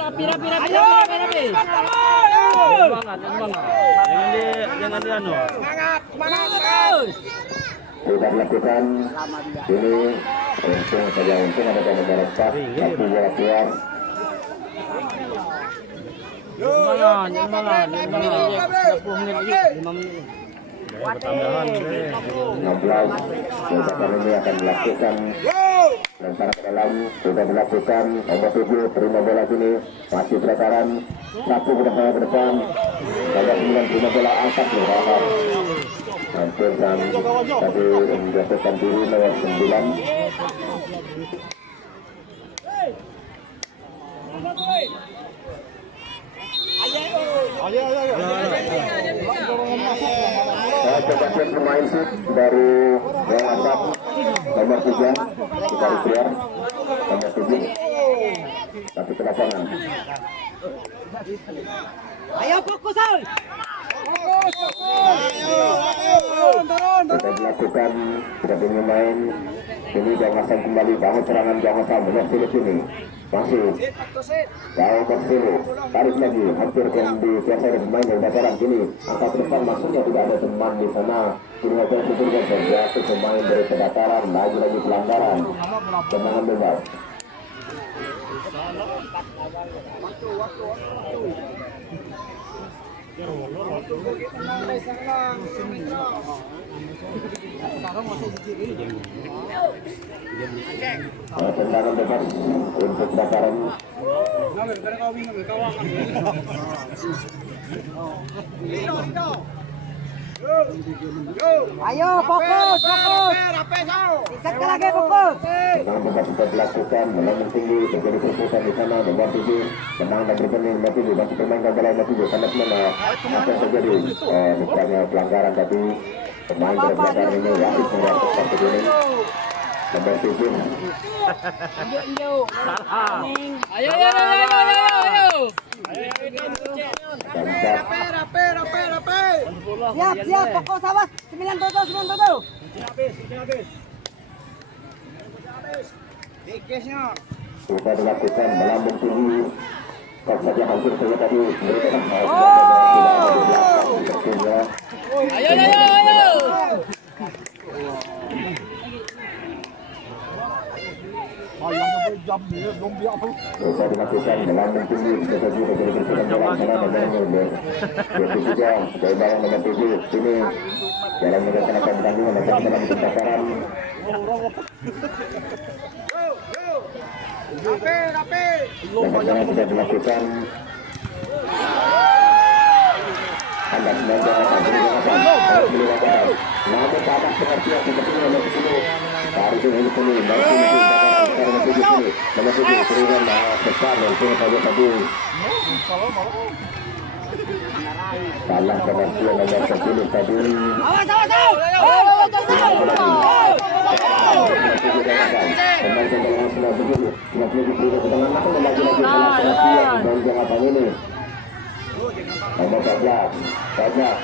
rapi. Semangat, semangat. Jangan di anu. Sudah dilakukan ini untung saja, untung ada bendera start, satu bola keluar. Semangat. 10 menit lagi, 5 menit. Pertambahan 16 Bakaran ini akan melakukan lempar ke dalam, sudah dilakukan nomor 7 terima bola sini, masih Bakaran satu ke depan, nomor 9 terima bola angkat ke bawah, hampir dan tadi menjatuhkan diri nomor 9. Saya coba cek pemain sih dari yang asap nomor 3 kita keluar nomor 7 tapi ke lapangan. Ayo fokus, Al. Sudah dilakukan, sudah bermain. Ini jangan asam kembali, bangun serangan jangan asam nomor 10 ini masih jauh ke 10, tarik lagi, hampir di selesai pemain dari Bakaran kini angkat ke depan, maksudnya tidak ada teman di sana. Kini akan diberikan terjatuh pemain dari Bakaran, lagi pelanggaran, tendangan bebas. Tendangan bebas untuk Bakaran. Ayo fokus. Sekali lagi fokus. Tendangan bebas sudah dilakukan, melambung tinggi, terjadi perputaran di sana, nomor 7 tendangan dan berpening nomor 7, masih pemain gagal nomor 7, karena mana apa yang terjadi, misalnya pelanggaran tadi pemain dari Bakaran ini wasit mendapat kartu kuning nomor 7. Ayo. Siap, fokus, awas. 9-7. Sudah dilakukan, melambung tinggi, kok saja hampir saja tadi memberikan Ayo. Sudah dilakukan, melambung tinggi, bisa saja terjadi perputaran bola sana dan nomor 23 dari bawah nomor 7 sini dalam melaksanakan pertandingan akan dalam Bakaran. Lempar sudah dilakukan. Anda sebenarnya akan berikan namun ke atas pengertian seperti nomor 10 baru ini sini nomor 7 nomor 7 berikan besar langsung saja tadi salah pengertian nomor 10 tadi. Nomor 14 banyak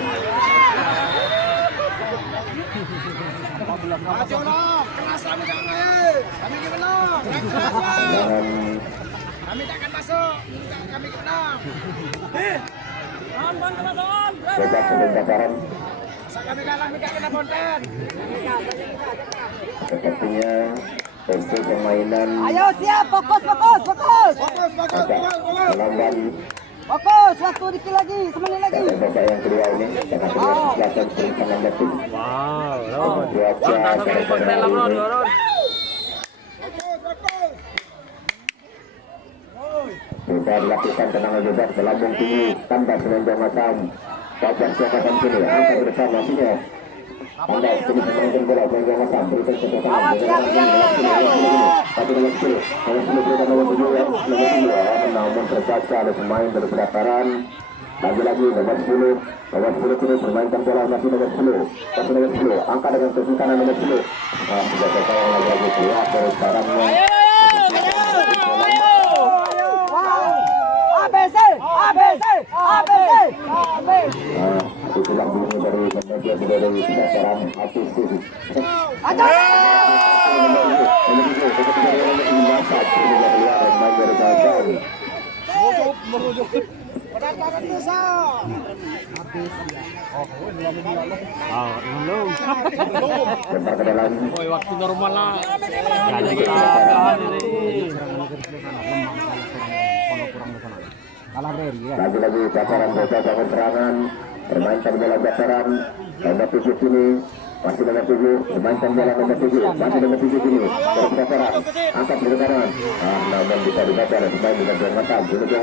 Kami takkan masuk, kami menang. bebas sebelum Bakaran. Kami kalah, kami kena konten. Sepertinya untuk permainan Ayo siap, fokus. agak melamban. Fokus, waktu dikit lagi, semenit lagi. Pada babak yang kedua ini tengah Sulawesi Selatan Perimbangan Detik. Cuaca pada hari ini sudah dilakukan tendangan bebas melambung tinggi tanpa selendang asam. Pajak siapkan sini angkat ke depan maksudnya Anda sudah memainkan bola Bengkel Masam berikan kecepatan. Satu nomor 10 berikan nomor 7 namun terbaca oleh pemain dari pelataran. Lagi-lagi nomor 10 ini bermainkan bola masih nomor 10 angkat dengan kesultanan nomor 10. Sudah selesai lagi-lagi keluar dari sarangnya. Itulah bunyi dari media dari pelataran artistik. Waktu normal lah. Lagi-lagi dataran bocah bangun serangan, bermainkan bola dataran nomor 7 sini, masih nomor 7, bermainkan bola nomor 7, masih nomor 7 sini, terus dataran, angkat dari kanan, namun bisa dibaca oleh pemain dengan Bang Hasan, masih Bang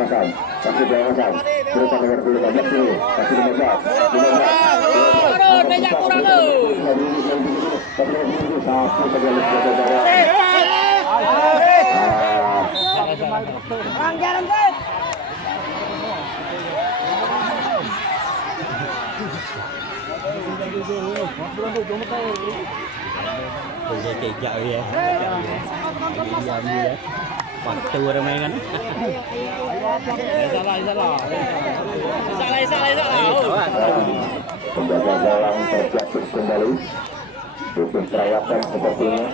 Hasan, berikan nomor 15 sini, masih nomor 11. Kejak ya. Waktu ada mainan. Salah. Penjaga gawang terjatuh kembali. Bikin perawatan sepertinya.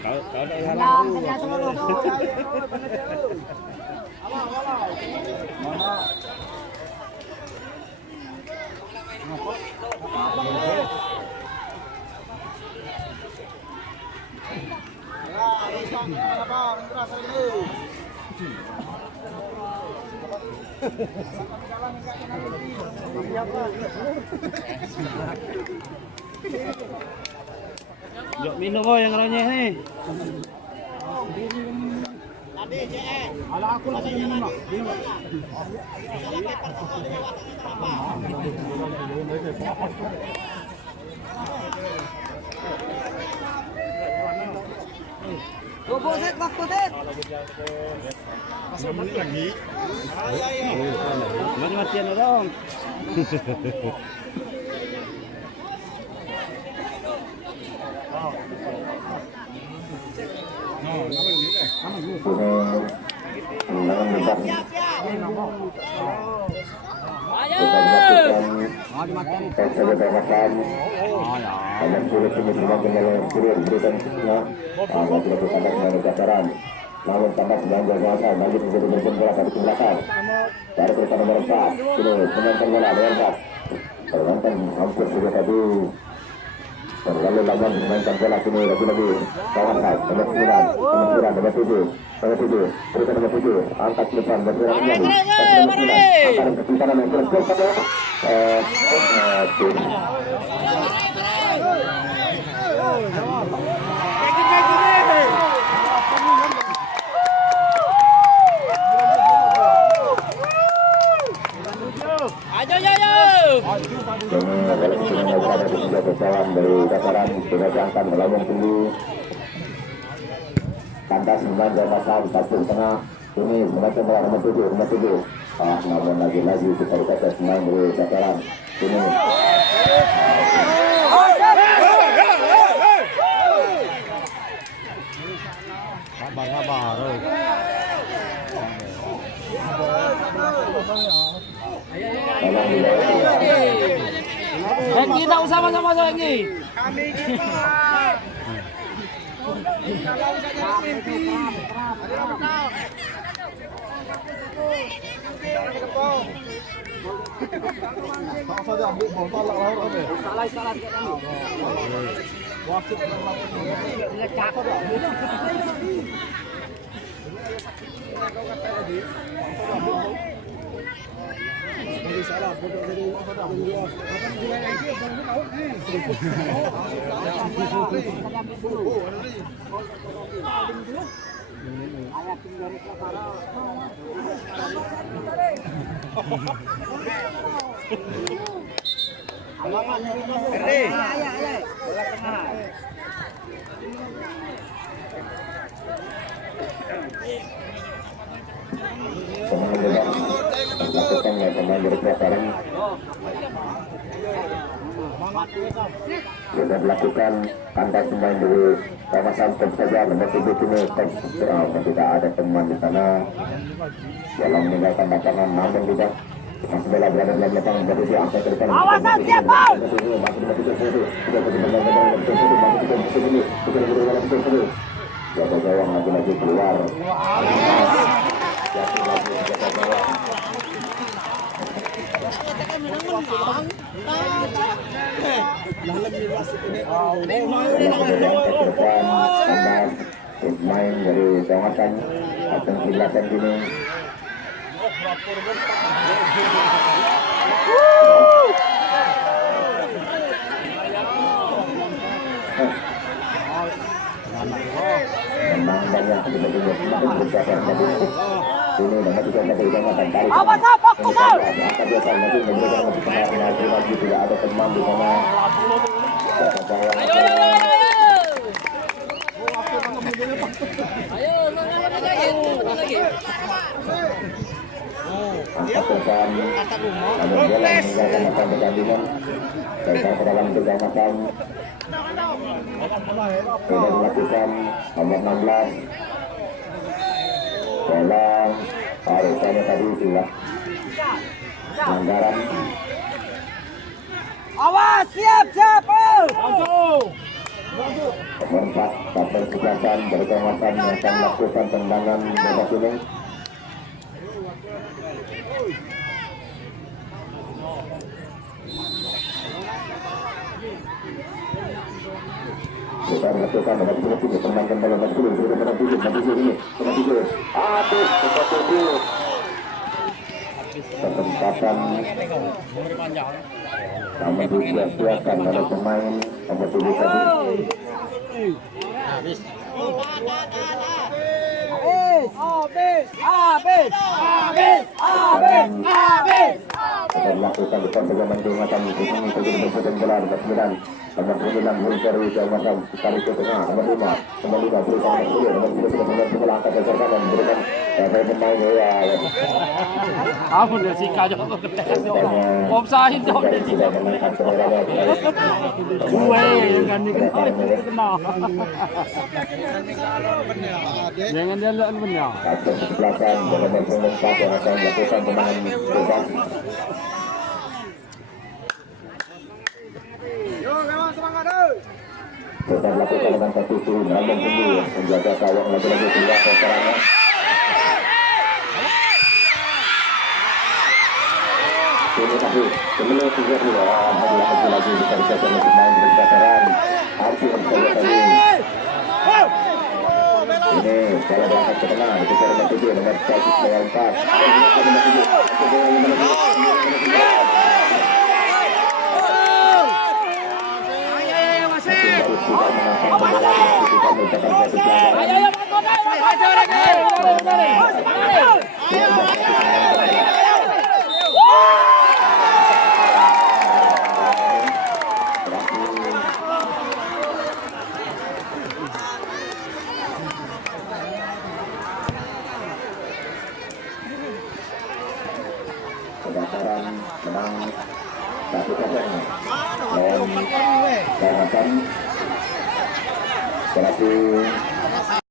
Kau ada yang Yuk minum kok yang renyah nih. Ala aku lagi minum. Bobo set waktu set. lagi. Mati-matian dong. Namun tambah 19 masa lanjut menjadi berpun bola pada belakang. Dari kereta nomor 4 ini menonton bola dengan 4. Permainkan hampir sudah tadi. Terlalu lama memainkan bola sini lagi-lagi. Kawasan nomor 9, nomor 7, berita nomor 7, angkat depan bergerak kembali. Angkat kesultanan yang terus pada dari dataran sudah diangkat melambung tinggi. Kandas 9 masam 1 tengah. Ini semacam bola nomor 7. Namun lagi-lagi kita lihat main dari dataran ini. Sabar. Lagi tak usah sama-sama lagi. Kami kita. Bagi salah, bodoh jadi dua. Akan dua lagi baru tahu nih. Bola tengah. Pemain dari pelataran sudah melakukan kandas pemain dari kawasan tentu saja nomor 7 ini tidak ada teman di sana dalam meninggalkan lapangan namun tidak masih bola berada dalam lapangan posisi angkat ke depan. Awasan siap bang. Jaga gawang lagi-lagi keluar. Main dari kawasan akan kejelasan ini. Memang banyak betul-betul berjalan tadi. Ini dengan juga dari kawasan tarik. Apa fokus? Akan biasa nanti memberikan lagi lagi tidak ada teman di sana. Angkat depan, ada bola meninggalkan masa pertandingan, datang ke dalam kejamatan, sudah dilakukan nomor 16, bola harusnya tadi sudah pelanggaran. Awas, siap. Nomor 4, Kapten Kejahatan dari kawasan yang akan melakukan tendangan bebas ini. Kita melakukan nomor 10 tendangan bola nomor 10 ini. Habis kesempatan namun disia-siakan oleh pemain nomor 7 tadi. Habis. Kita melakukan depan pegangan keumatan di sini terjadi berputar bola nomor 9 nomor 9 Hulker keumatan tarik ke tengah nomor 5 berikan nomor 10 sudah bola angkat ke kanan dan berikan pemain ya. Ampun ya sika aja kok offside dong dia sika. Gue yang ganti kena. Jangan dia lawan benar. Kapten belakang dengan pengumpat yang akan melakukan pemain bebas. Kita melakukan dengan posisi namun tinggi menjaga gawang lagi-lagi keluar kotorannya. Ini tadi sebelum 3-2 lagi bisa dicatat untuk main di kotoran. Hampir saja tadi. Ini kalau diangkat ke tengah dikejar nomor 7 nomor 4. Kebakaran menang 1-0 lawan Kawasan Berarti